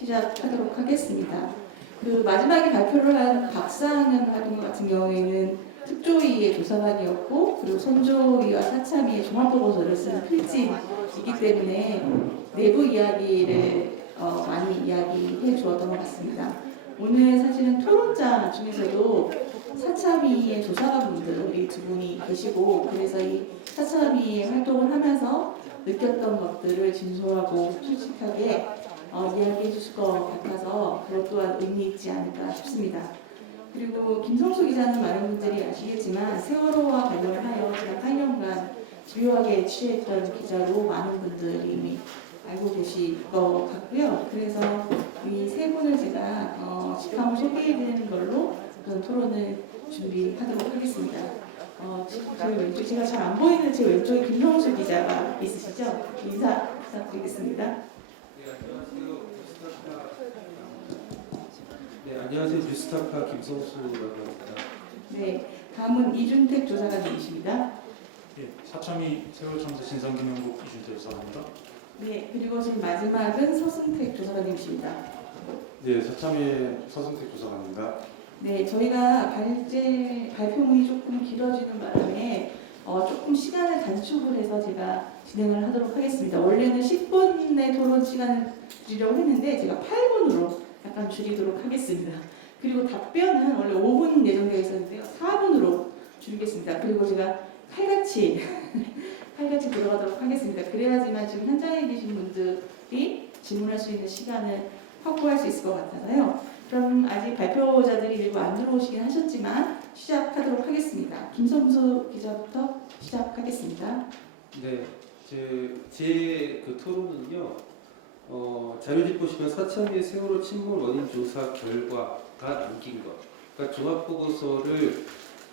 시작하도록 하겠습니다. 그 마지막에 발표를 한 박상현 활동 같은 경우에는 특조위의 조사관이었고, 그리고 선조위와 사참위의 종합보고서를 쓴 필진이기 때문에 내부 이야기를 많이 이야기해 주었던 것 같습니다. 오늘 사실은 토론자 중에서도 사참위의 조사관분들이 두 분이 계시고, 그래서 이 사참위의 활동을 하면서 느꼈던 것들을 진솔하고 솔직하게 이야기해 주실 것 같아서 그것 또한 의미 있지 않을까 싶습니다. 그리고 김성수 기자는 많은 분들이 아시겠지만 세월호와 관련하여 지난 8년간 집요하게 취재했던 기자로 많은 분들이 이미 알고 계실 것 같고요. 그래서 이 세 분을 제가 직함을 소개해드리는 걸로 어떤 토론을 준비하도록 하겠습니다. 제 왼쪽, 제가 잘 안 보이는 제 왼쪽에 김성수 기자가 있으시죠? 인사 부탁드리겠습니다. 네, 안녕하세요. 뉴스타파 김성수라고 합니다. 네, 다음은 이준택 조사관님이십니다. 예, 사참위 세월참사 진상규명국 이준태 조사관입니다. 네, 그리고 지금 마지막은 서승택 조사관님이십니다. 네, 사참위 서승택 조사관입니다. 네, 저희가 발표문이 조금 길어지는 바람에 조금 시간을 단축을 해서 제가 진행을 하도록 하겠습니다. 원래는 10분의 토론 시간을 드리려고 했는데 제가 8분으로 약간 줄이도록 하겠습니다. 그리고 답변은 원래 5분 예정되어 있었는데요. 4분으로 줄이겠습니다. 그리고 제가 칼같이 들어가도록 하겠습니다. 그래야지만 지금 현장에 계신 분들이 질문할 수 있는 시간을 확보할 수 있을 것 같아서요. 그럼 아직 발표자들이 일부 안 들어오시긴 하셨지만 시작하도록 하겠습니다. 김성수 기자부터 시작하겠습니다. 네, 제 토론은요. 자료집 보시면 사참위의 세월호 침몰 원인 조사 결과가 남긴 것. 그러니까 종합보고서를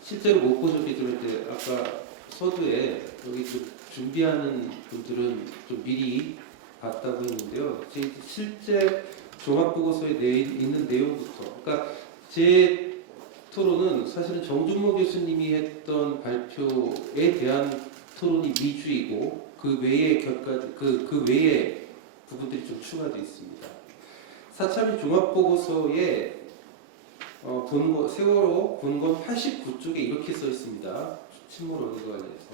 실제로 못 보셨겠지만 이제 아까 서두에 여기 준비하는 분들은 좀 미리 봤다고 했는데요. 실제 종합보고서에 있는 내용부터. 그러니까 제 토론은 사실은 정준모 교수님이 했던 발표에 대한 토론이 위주이고 그 외의 그 외의 부분들이 좀 추가되어 있습니다. 사참위 종합보고서에 세월호 본건 89쪽에 이렇게 써 있습니다. 침몰 원인과 관련해서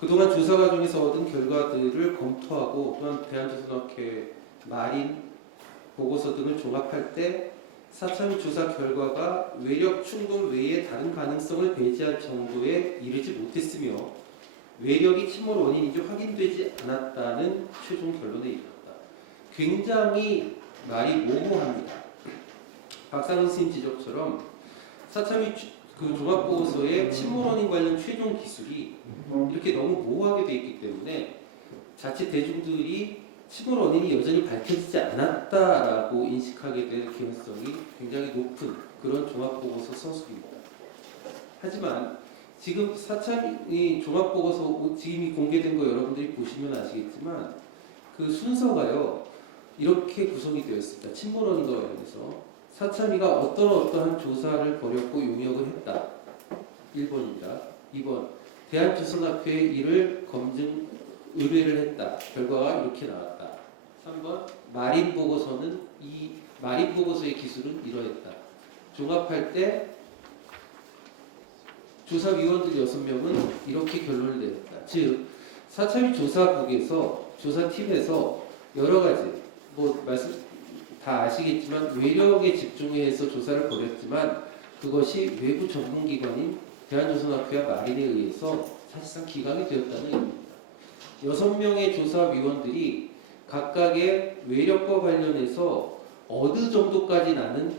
그동안 조사 과정에서 얻은 결과들을 검토하고 또한 대한조선학회 마린 보고서 등을 종합할 때 사참위 조사 결과가 외력 충돌 외에 다른 가능성을 배제할 정도에 이르지 못했으며 외력이 침몰 원인인지 확인되지 않았다는 최종 결론에 이르렀다. 굉장히 말이 모호합니다. 박상은 선생님 지적처럼 사참위 그 종합보고서의 침몰 원인 관련 최종 기술이 이렇게 너무 모호하게 되어 있기 때문에 자칫 대중들이 침몰 원인이 여전히 밝혀지지 않았다라고 인식하게 될 가능성이 굉장히 높은 그런 종합보고서 서술입니다. 하지만 지금 사참위 종합보고서 지금이 공개된 거 여러분들이 보시면 아시겠지만 그 순서가요 이렇게 구성이 되어 있습니다. 침몰 원인과 관련해서 사참위가 어떠한 조사를 벌였고 용역을 했다. 1번입니다. 2번 대한조선학회에 이를 검증 의뢰를 했다. 결과가 이렇게 나왔다. 3번 마린 보고서는 이 마린 보고서의 기술은 이러했다. 종합할 때 조사위원들 6명은 이렇게 결론을 내렸다. 즉 사참위 조사국에서 조사팀에서 여러 가지 말씀 다 아시겠지만 외력에 집중해서 조사를 벌였지만 그것이 외부 전문기관인 대한조선학회와 마린에 의해서 사실상 기각이 되었다는 얘기입니다. 6명의 조사위원들이 각각의 외력과 관련해서 어느 정도까지 나는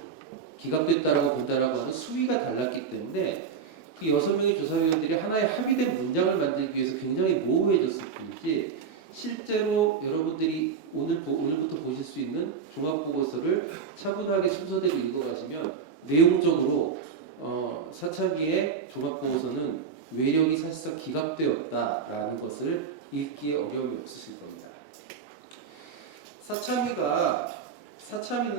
기각됐다라고 본다라고 하는 수위가 달랐기 때문에 그 6명의 조사위원들이 하나의 합의된 문장을 만들기 위해서 굉장히 모호해졌을 뿐이지 실제로 여러분들이 오늘부터 보실 수 있는 종합보고서를 차분하게 순서대로 읽어가시면 내용적으로 사참위의 종합보고서는 외력이 사실상 기각되었다라는 것을 읽기에 어려움이 없으실 겁니다. 사참위는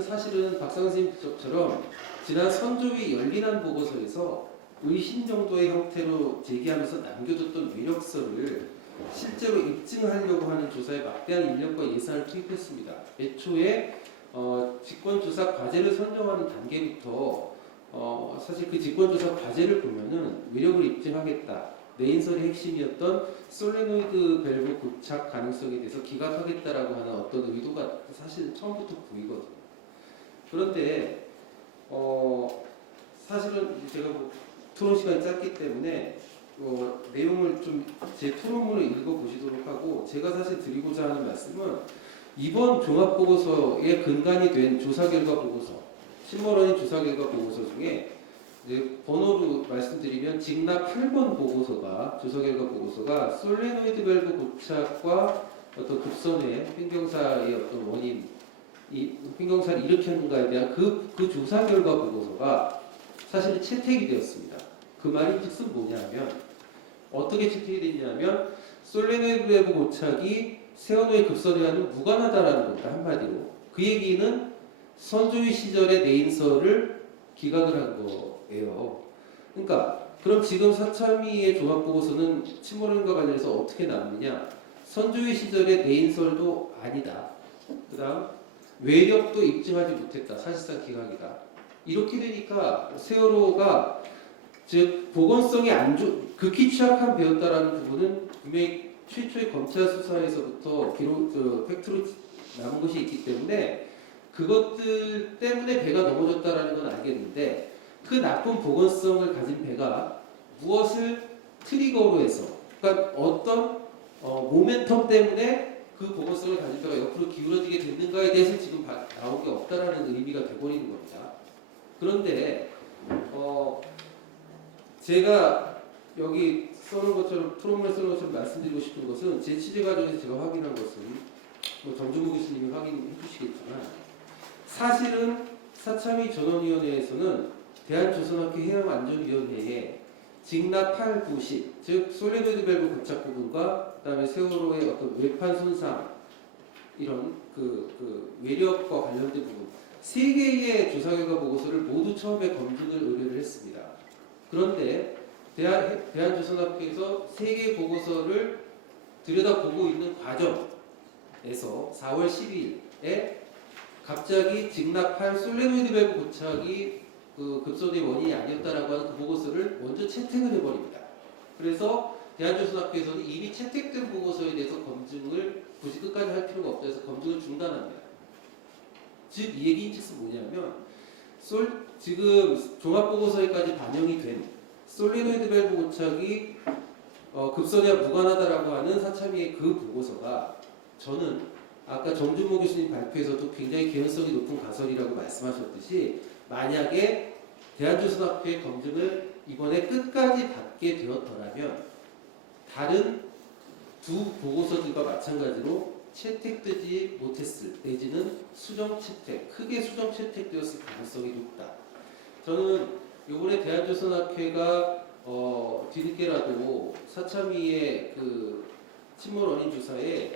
사실은 박상은 선생님처럼 지난 선조위 열린한 보고서에서 의심 정도의 형태로 제기하면서 남겨뒀던 외력서를 실제로 입증하려고 하는 조사에 막대한 인력과 예산을 투입했습니다. 애초에 직권조사 과제를 선정하는 단계부터 사실 그 직권조사 과제를 보면은 위력을 입증하겠다. 내인설의 핵심이었던 솔레노이드 밸브 고착 가능성에 대해서 기각하겠다라고 하는 어떤 의도가 사실 처음부터 보이거든요. 그런데 사실은 제가 뭐 토론 시간이 짧기 때문에 내용을 좀 제 토론문을 읽어보시도록 하고 제가 사실 드리고자 하는 말씀은 이번 종합보고서의 근간이 된 조사결과 보고서, 신머런인 조사결과 보고서 중에 이제 번호로 말씀드리면 직납 8번 보고서가 조사결과 보고서가 솔레노이드 밸브 고착과 어떤 급선의 횡경사의 어떤 원인, 이 횡경사를 일으켰는가에 대한 그 조사결과 보고서가 사실은 채택이 되었습니다. 그 말인즉슨 뭐냐면 어떻게 채택이 됐냐면 솔레노이드 밸브 고착이 세원호의 급선회와는 무관하다라는 겁니다. 한마디로 그 얘기는 선조위 시절의 내인설을 기각을 한 거예요. 그러니까 그럼 지금 사참위의 종합보고서는 침몰론과 관련해서 어떻게 나오느냐? 선조위 시절의 내인설도 아니다. 그다음 외력도 입증하지 못했다. 사실상 기각이다. 이렇게 되니까 세월호가 즉 보건성이 극히 취약한 배였다라는 부분은 분명히 최초의 검찰 수사에서부터 팩트로 남은 것이 있기 때문에 그것들 때문에 배가 넘어졌다라는 건 알겠는데 그 나쁜 보건성을 가진 배가 무엇을 트리거로 해서 그러니까 어떤 모멘텀 때문에 그 보건성을 가진 배가 옆으로 기울어지게 됐는가에 대해서 지금 나온 게 없다라는 의미가 돼버리는 겁니다. 그런데 제가 여기 써놓은 것처럼 토론문에 써놓은 것처럼 말씀드리고 싶은 것은 제 취재 과정에서 제가 확인한 것은 뭐 정준호 교수님이 확인해 주시겠지만 사실은 사참위 전원위원회에서는 대한조선학회 해양안전위원회에 직납 8, 9, 10, 즉 솔레노이드 밸브 고착 부분과 그다음에 세월호의 어떤 외판 손상 이런 그 외력과 관련된 부분 세 개의 조사 결과 보고서를 모두 처음에 검증을 의뢰를 했습니다. 그런데 대한조선학회에서 세 개의 보고서를 들여다보고 있는 과정에서 4월 12일에 갑자기 직납할 솔레노이드 밸브 고착이 그 급선의 원인이 아니었다라고 하는 그 보고서를 먼저 채택을 해버립니다. 그래서 대한조선학회에서는 이미 채택된 보고서에 대해서 검증을 굳이 끝까지 할 필요가 없다 해서 검증을 중단합니다. 즉 이 얘기인즉슨 뭐냐면 지금 종합보고서에까지 반영이 된 솔레노이드 밸브 고착이 급선회와 무관하다라고 하는 사참위의 그 보고서가 저는 아까 정준모 교수님 발표에서도 굉장히 개연성이 높은 가설이라고 말씀하셨듯이 만약에 대한조선학회 검증을 이번에 끝까지 받게 되었더라면 다른 두 보고서들과 마찬가지로 채택되지 못했을 내지는 수정 채택, 크게 수정 채택되었을 가능성이 높다. 저는 이번에 대한조선학회가 뒤늦게라도 사참위의 그 침몰 원인 조사에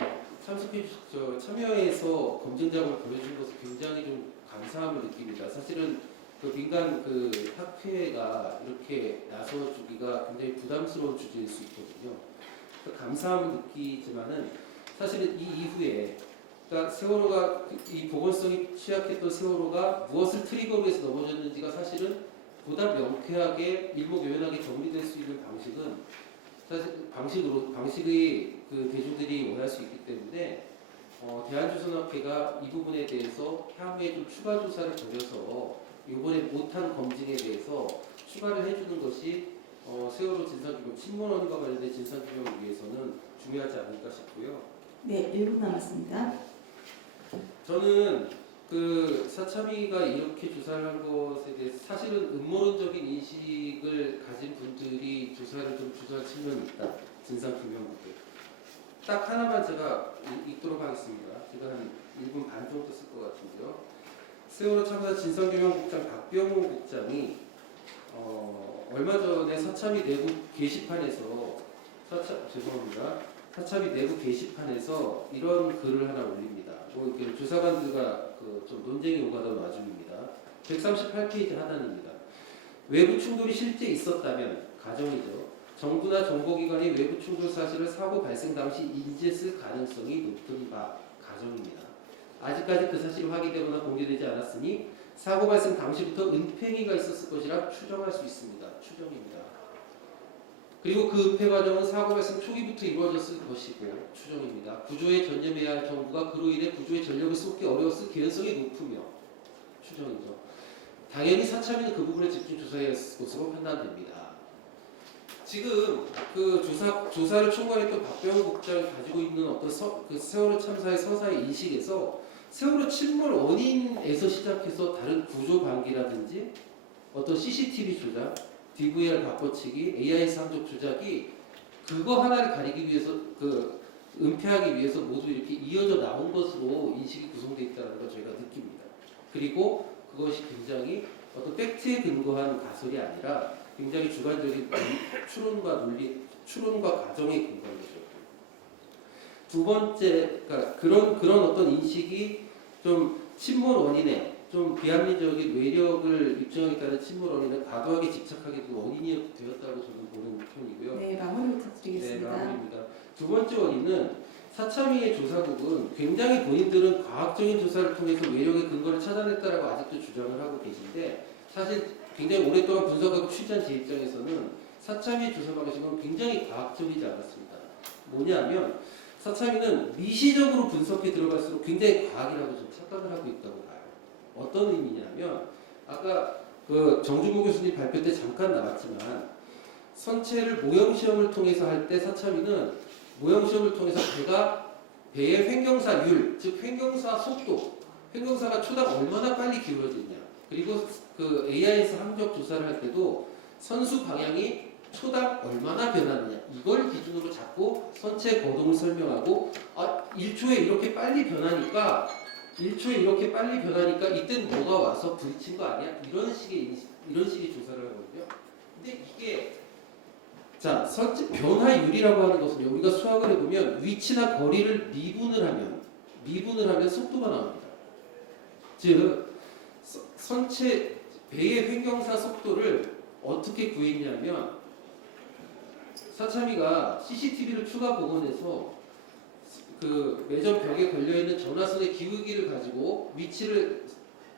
참여해서 검증 작업을 보여준 것을 굉장히 좀 감사함을 느낍니다. 사실은 그 민간 그 학회가 이렇게 나서주기가 굉장히 부담스러운 주제일 수 있거든요. 감사함을 느끼지만은 사실은 이 이후에 그러니까 세월호가 이 보건성이 취약했던 세월호가 무엇을 트리거로 해서 넘어졌는지가 사실은 보다 명쾌하게 일목요연하게 정리될 수 있는 방식은 사실 방식의 그 대중들이 원할 수 있기 때문에 대한조선학회가 이 부분에 대해서 향후에 좀 추가 조사를 벌여서 이번에 못한 검증에 대해서 추가를 해주는 것이 세월호 진상규명 침몰원과 관련된 진상규명을 위해서는 중요하지 않을까 싶고요. 네, 1분 남았습니다. 저는 그 사참위가 이렇게 조사를 한 것에 대해서 사실은 음모론적인 인식을 가진 분들이 조사를 좀 주저할 측면이 있다. 진상규명부터. 딱 하나만 제가 읽도록 하겠습니다. 제가 한 1분 반 정도 쓸 것 같은데요. 세월호 참사 진상규명국장 박병호 국장이 얼마 전에 사참위 내부 게시판에서 사참위 내부 게시판에서 이런 글을 하나 올립니다. 뭐 이렇게 조사관들과 좀 논쟁이 오가던 와중입니다. 138페이지 하단입니다. 외부 충돌이 실제 있었다면 가정이죠. 정부나 정보기관이 외부 충돌 사실을 사고 발생 당시 인지했을 가능성이 높은 바 가정입니다. 아직까지 그 사실이 확인되거나 공개되지 않았으니 사고 발생 당시부터 은폐기가 있었을 것이라 추정할 수 있습니다. 추정입니다. 그리고 그 은폐 과정은 사고 발생 초기부터 이루어졌을 것이고 추정입니다. 구조에 전념해야 할 정부가 그로 인해 구조에 전력을 쏟기 어려웠을 개연성이 높으며 추정이죠. 당연히 사참위는 그 부분에 집중 조사해야 했을 것으로 판단됩니다. 지금 그 조사를 총괄했던 박병호 국장이 가지고 있는 어떤 그 세월호 참사의 서사의 인식에서 세월호 침몰 원인에서 시작해서 다른 구조 방기라든지 어떤 CCTV 조작, DVR 바꿔치기, AI 상적 조작이 그거 하나를 가리기 위해서 그 은폐하기 위해서 모두 이렇게 이어져 나온 것으로 인식이 구성되어 있다는 걸 저희가 느낍니다. 그리고 그것이 굉장히 어떤 팩트에 근거한 가설이 아니라 굉장히 주관적인 추론과 가정에 근거한 거죠. 두 번째, 그러니까 그런 어떤 인식이 좀 침몰 원인에 좀 비합리적인 외력을 입증하겠다는 침몰 원인에 과도하게 집착하게 된 원인이 되었다고 저는 보는 편이고요. 네, 마무리 부탁드리겠습니다. 네, 마무리입니다. 두 번째 원인은 사참위의 조사국은 굉장히 본인들은 과학적인 조사를 통해서 외력의 근거를 찾아냈다라고 아직도 주장을 하고 계신데 사실 굉장히 오랫동안 분석하고 취재한 제 입장에서는 사참위의 조사 방식은 굉장히 과학적이지 않았습니다. 뭐냐면 사참위는 미시적으로 분석해 들어갈수록 굉장히 과학이라고 좀 착각을 하고 있다고 봐요. 어떤 의미냐면 아까 그 정준모 교수님 발표 때 잠깐 나왔지만 선체를 모형 시험을 통해서 할 때 사참위는 모형 시험을 통해서 배의 횡경사율, 즉 횡경사 속도, 횡경사가 초당 얼마나 빨리 기울어지냐, 그리고 그 AI에서 항적 조사를 할 때도 선수 방향이 초당 얼마나 변하느냐 이걸 기준으로 잡고 선체 거동을 설명하고 1초에 이렇게 빨리 변하니까 이땐 뭐가 와서 부딪힌 거 아니야? 이런 식의 조사를 하거든요. 근데 이게 자, 선체 변화율이라고 하는 것은 우리가 수학을 해보면 위치나 거리를 미분을 하면 속도가 나옵니다. 즉 선체 배의 횡경사 속도를 어떻게 구했냐면 사참위가 CCTV를 추가 복원해서 그 매점 벽에 걸려있는 전화선의 기울기를 가지고 위치를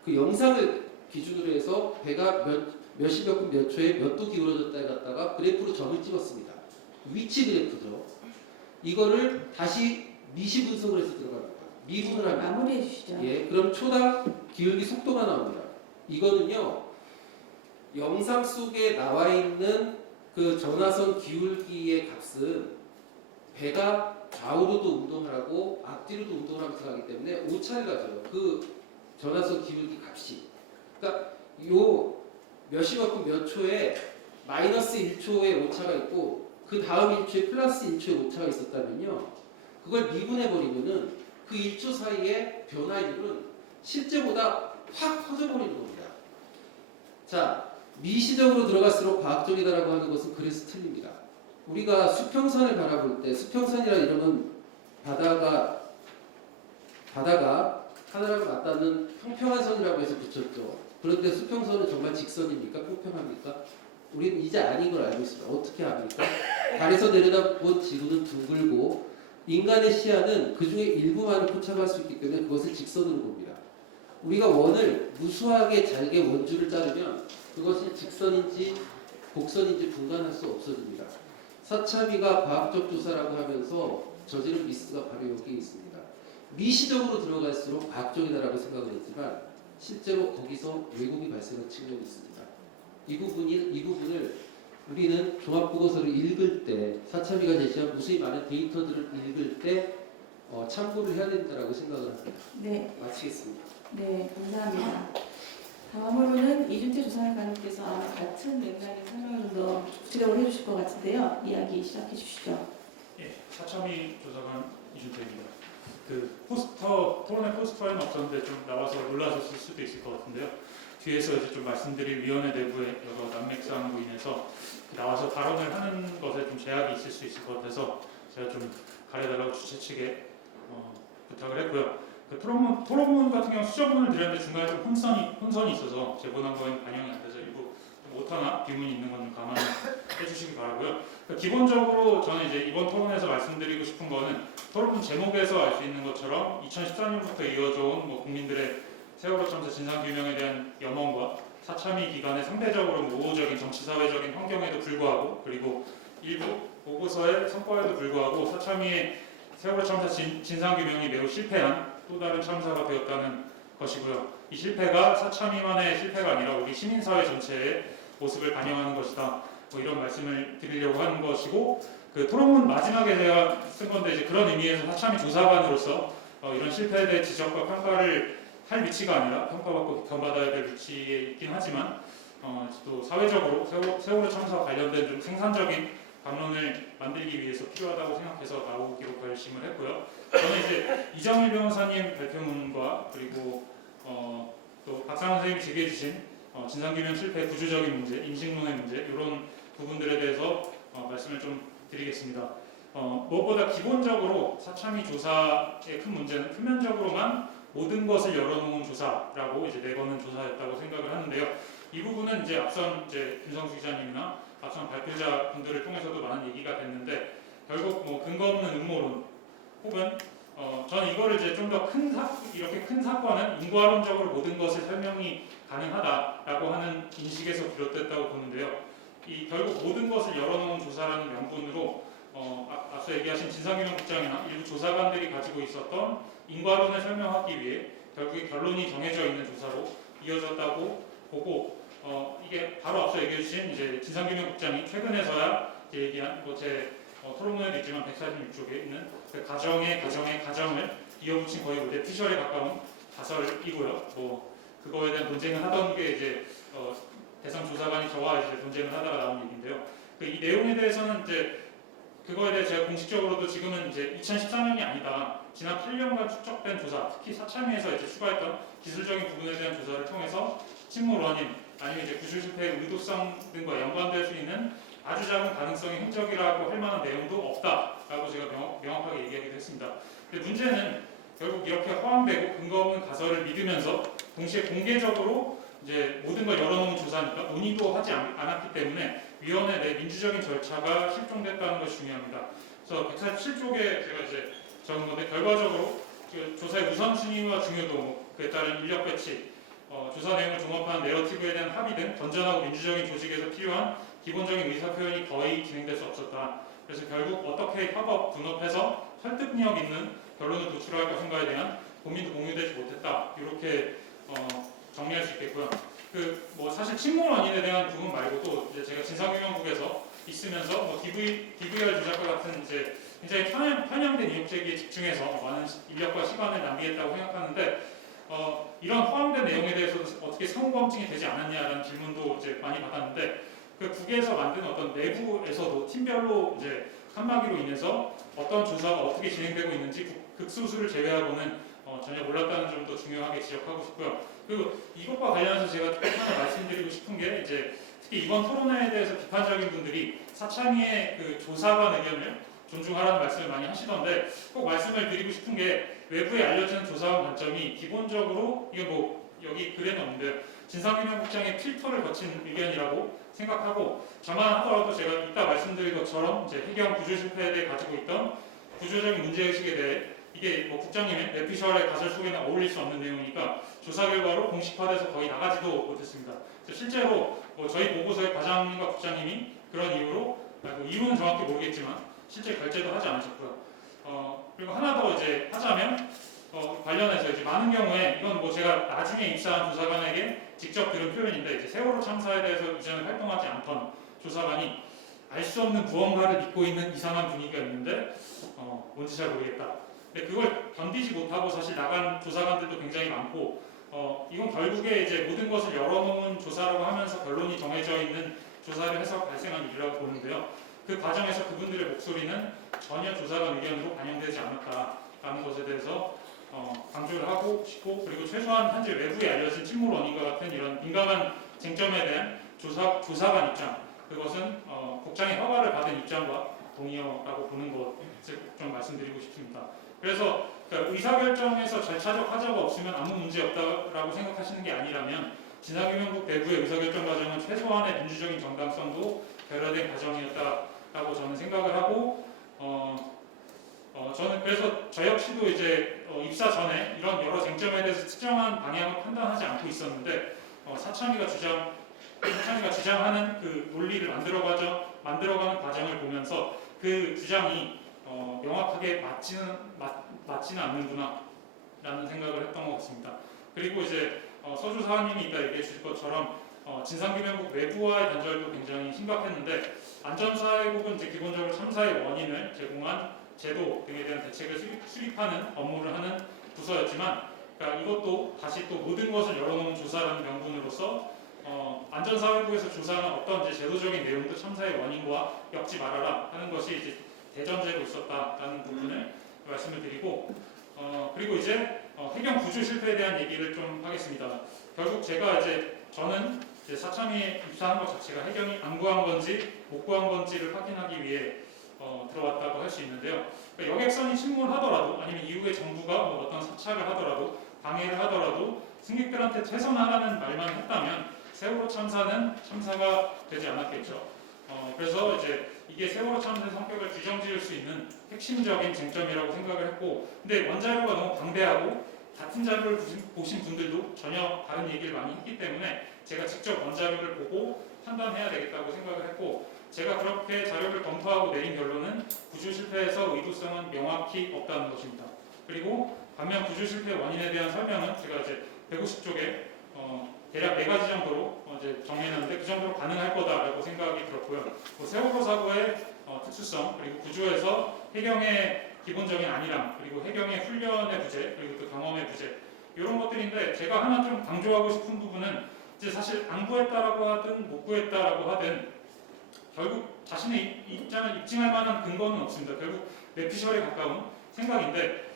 그 영상을 기준으로 해서 배가 몇십 몇 초에 몇 도 기울어졌다에 갖다가 그래프로 점을 찍었습니다. 위치 그래프죠. 이거를 다시 미시 분석을 해서 들어갑니다. 미분을 하면 마무리해 주시죠. 예, 그럼 초당 기울기 속도가 나옵니다. 이거는요 영상 속에 나와 있는 그 전화선 기울기의 값은 배가 좌우로도 운동을 하고 앞뒤로도 운동을 하면서 가기 때문에 오차를 가져요. 그 전화선 기울기 값이. 그러니까 요 몇십억 몇 초에 마이너스 1초의 오차가 있고 그 다음 1초에 플러스 1초의 오차가 있었다면요. 그걸 미분해버리면은 그 1초 사이의 변화율은 실제보다 확 커져버리는 겁니다. 자, 미시적으로 들어갈수록 과학적이다라고 하는 것은 그래서 틀립니다. 우리가 수평선을 바라볼 때 수평선이라 이러면 바다가 하늘하고 맞닿는 평평한 선이라고 해서 붙였죠. 그런데 수평선은 정말 직선입니까? 평평합니까? 우리는 이제 아닌 걸 알고 있습니다. 어떻게 합니까? 달에서 내려다본 지구는 둥글고 인간의 시야는 그 중에 일부만을 포착할 수 있기 때문에 그것을 직선으로 봅니다. 우리가 원을 무수하게 잘게 원줄을 자르면 그것이 직선인지 곡선인지 분간할 수 없어집니다. 사참위가 과학적 조사라고 하면서 저지른 미스가 바로 여기에 있습니다. 미시적으로 들어갈수록 과학적이다라고 생각을 했지만 실제로 거기서 왜곡이 발생한 측면이 있습니다. 이 부분을 우리는 종합보고서를 읽을 때 사참위가 제시한 무수히 많은 데이터들을 읽을 때 참고를 해야 된다라고 생각을 합니다. 네, 마치겠습니다. 네, 감사합니다. 다음으로는 이준태 조사관님께서 아마 같은 맥락의 설명을 좀 더 구체적으로 해주실 것 같은데요. 이야기 시작해 주시죠. 예, 사참위 조사관 이준태입니다. 그 토론회 포스터에는 없었는데 좀 나와서 놀라셨을 수도 있을 것 같은데요. 뒤에서 이제 좀 말씀드릴 위원회 내부의 여러 난맥상으로 인해서 나와서 발언을 하는 것에 좀 제약이 있을 수 있을 것 같아서 제가 좀 가려달라고 주최 측에 부탁을 했고요. 그 토론문 같은 경우 수정문을 드렸는데 중간에 좀 혼선이 있어서 제본한 거에는 반영이 안 돼서 일부 좀 오타나 비문이 있는 건 좀 감안해 주시기 바라고요. 그러니까 기본적으로 저는 이제 이번 토론에서 말씀드리고 싶은 거는 토론 제목에서 알 수 있는 것처럼 2014년부터 이어져 온 국민들의 세월호 참사 진상규명에 대한 염원과 사참위 기간의 상대적으로 우호적인 정치사회적인 환경에도 불구하고 그리고 일부 보고서의 성과에도 불구하고 사참위의 세월호 참사 진상규명이 매우 실패한 또 다른 참사가 되었다는 것이고요. 이 실패가 사참위만의 실패가 아니라 우리 시민사회 전체의 모습을 반영하는 것이다. 뭐 이런 말씀을 드리려고 하는 것이고 그 토론문 마지막에 제가 쓴 건데 이제 그런 의미에서 사참위 조사관으로서 이런 실패에 대해 지적과 평가를 할 위치가 아니라 평가받고 비판받아야 될 위치에 있긴 하지만 또 사회적으로 세월호 참사와 관련된 좀 생산적인 반론을 만들기 위해서 필요하다고 생각해서 나오기로 결심을 했고요. 저는 이제 이정일 변호사님 발표문과 그리고 또 박상원 선생님이 제기해 주신 진상규명 실패 구조적인 문제, 인식론의 문제 이런 부분들에 대해서 말씀을 좀 드리겠습니다. 무엇보다 기본적으로 사참위 조사의 큰 문제는 표면적으로만 모든 것을 열어놓은 조사라고 이제 내거는 조사였다고 생각을 하는데요. 이 부분은 이제 앞선 이제 김성수 기자님이나 앞선 발표자 분들을 통해서도 많은 얘기가 됐는데 결국 뭐 근거 없는 음모론 혹은 저는 이거를 이제 좀 더 이렇게 큰 사건은 인과론적으로 모든 것을 설명이 가능하다라고 하는 인식에서 비롯됐다고 보는데요. 이 결국 모든 것을 열어놓은 조사라는 명분으로 앞서 얘기하신 진상규명국장이나 일부 조사관들이 가지고 있었던 인과론을 설명하기 위해 결국에 결론이 정해져 있는 조사로 이어졌다고 보고 이게 바로 앞서 얘기해주신 이제 진상규명국장이 최근에서야 얘기한 제 토론문에도 있지만 146쪽에 있는 그 가정을 이어붙인 거의 뇌피셜에 가까운 가설이고요. 뭐 그거에 대한 논쟁을 하던 게 이제 대상 조사관이 저와 이제 논쟁을 하다가 나온 얘기인데요. 이 내용에 대해서는 이제 그거에 대해 제가 공식적으로도 지금은 이제 2014년이 아니다. 지난 8년간 축적된 조사, 특히 사참위에서 이제 추가했던 기술적인 부분에 대한 조사를 통해서 침몰 원인 아니면 이제 구조 실패의 의도성 등과 연관될 수 있는 아주 작은 가능성의 흔적이라고 할 만한 내용도 없다라고 제가 명확하게 얘기하기도 했습니다. 근데 문제는 결국 이렇게 허황되고 근거 없는 가설을 믿으면서 동시에 공개적으로 이제 모든 걸 열어놓은 조사니까 논의도 하지 않았기 때문에 위원회 내 민주적인 절차가 실종됐다는 것이 중요합니다. 그래서 147쪽에 제가 이제 적은 건데 결과적으로 그 조사의 우선순위와 중요도, 그에 따른 인력 배치, 조사 내용을 종합한 내러티브에 대한 합의 등 건전하고 민주적인 조직에서 필요한 기본적인 의사표현이 거의 진행될 수 없었다. 그래서 결국 어떻게 협업, 분업해서 설득력 있는 결론을 도출할 것인가에 대한 고민도 공유되지 못했다. 이렇게 정리할 수 있겠고요. 뭐 사실 침몰 원인에 대한 부분 말고도 이제 제가 진상규명국에서 있으면서 DVR 조작과 같은 이제 굉장히 편향된 의혹 제기에 집중해서 많은 인력과 시간을 낭비했다고 생각하는데 이런 허황된 내용에 대해서 어떻게 상호 검증이 되지 않았냐라는 질문도 이제 많이 받았는데 그 국에서 만든 어떤 내부에서도 팀별로 이제 칸막이로 인해서 어떤 조사가 어떻게 진행되고 있는지 극소수를 제외하고는 전혀 몰랐다는 점도 중요하게 지적하고 싶고요. 그리고 이것과 관련해서 제가 하나 말씀드리고 싶은 게 이제 특히 이번 토론회에 대해서 비판적인 분들이 사참위의 그 조사관 의견을 존중하라는 말씀을 많이 하시던데 꼭 말씀을 드리고 싶은 게 외부에 알려지는 조사관 관점이 기본적으로 이게 뭐 여기 글에는 없는데요. 진상규명국장의 필터를 거친 의견이라고 생각하고 저만 하더라도 제가 이따 말씀드린 것처럼 이제 해경 구조 실패에 대해 가지고 있던 구조적인 문제의식에 대해 이게 뭐 국장님의 뇌피셜의 가설 속에는 어울릴 수 없는 내용이니까 조사 결과로 공식화돼서 거의 나가지도 못했습니다. 실제로 뭐 저희 보고서의 과장님과 국장님이 그런 이유로 이유는 정확히 모르겠지만 실제 결재도 하지 않으셨고요. 그리고 하나 더 이제 하자면 관련해서 이제 많은 경우에 이건 뭐 제가 나중에 입사한 조사관에게 직접 들은 표현인데 이제 세월호 참사에 대해서 이전에 활동하지 않던 조사관이 알 수 없는 무언가를 믿고 있는 이상한 분위기가 있는데 뭔지 잘 모르겠다. 근데 그걸 견디지 못하고 사실 나간 조사관들도 굉장히 많고 이건 결국에 이제 모든 것을 열어놓은 조사라고 하면서 결론이 정해져 있는 조사를 해서 발생한 일이라고 보는데요. 그 과정에서 그분들의 목소리는 전혀 조사관 의견으로 반영되지 않았다라는 것에 대해서 강조를 하고 싶고 그리고 최소한 현재 외부에 알려진 침몰 원인과 같은 이런 민감한 쟁점에 대한 조사관 입장 그것은 국장의 허가를 받은 입장과 동의어라고 보는 것을 좀 말씀드리고 싶습니다. 그래서 그러니까 의사결정에서 절차적 하자가 없으면 아무 문제 없다라고 생각하시는 게 아니라면 진상규명국 내부의 의사결정 과정은 최소한의 민주적인 정당성도 배려된 과정이었다라고 저는 생각을 하고 저는 그래서 저 역시도 이제 입사 전에 이런 여러 쟁점에 대해서 특정한 방향을 판단하지 않고 있었는데 사참위가 주장하는 그 논리를 만들어가는 과정을 보면서 그 주장이 명확하게 맞지는 않는구나라는 생각을 했던 것 같습니다. 그리고 이제 서주 사장님이 이따 얘기해 주실 것처럼 진상규명국 외부와의 단절도 굉장히 심각했는데 안전사회국은 이제 기본적으로 참사의 원인을 제공한 제도 등에 대한 대책을 수립하는 업무를 하는 부서였지만, 그러니까 이것도 다시 또 모든 것을 열어놓은 조사라는 명분으로서 안전사회국에서 조사하는 어떤 이제 제도적인 내용도 참사의 원인과 엮지 말아라 하는 것이 이제 대전제로 있었다라는 부분을 말씀을 드리고, 그리고 이제 해경 구조 실패에 대한 얘기를 좀 하겠습니다. 결국 저는 이제 사참위에 입사한 것 자체가 해경이 안 구한 건지 못 구한 건지를 확인하기 위해 들어왔다고 할 수 있는데요. 그러니까 여객선이 침몰하더라도 아니면 이후에 정부가 뭐 어떤 사찰을 하더라도 방해를 하더라도 승객들한테 퇴선하라는 말만 했다면 세월호 참사는 참사가 되지 않았겠죠. 그래서 이제 이게 세월호 참사의 성격을 규정지을 수 있는 핵심적인 쟁점이라고 생각을 했고, 근데 원자료가 너무 방대하고 같은 자료를 보신 분들도 전혀 다른 얘기를 많이 했기 때문에 제가 직접 원자료를 보고 판단해야 되겠다고 생각을 했고, 제가 그렇게 자료를 검토하고 내린 결론은 구조 실패에서 의도성은 명확히 없다는 것입니다. 그리고 반면 구조 실패 원인에 대한 설명은 제가 이제 150쪽에 대략 4가지 정도로 이제 정리했는데 그 정도로 가능할 거다라고 생각이 들었고요. 세월호 사고의 특수성, 그리고 구조에서 해경의 기본적인 안일함, 그리고 해경의 훈련의 부재, 그리고 또 경험의 부재, 이런 것들인데, 제가 하나 좀 강조하고 싶은 부분은 이제 사실 안 구했다라고 하든 못 구했다라고 하든 결국 자신의 입장을 입증할 만한 근거는 없습니다. 결국 뇌피셜에 가까운 생각인데,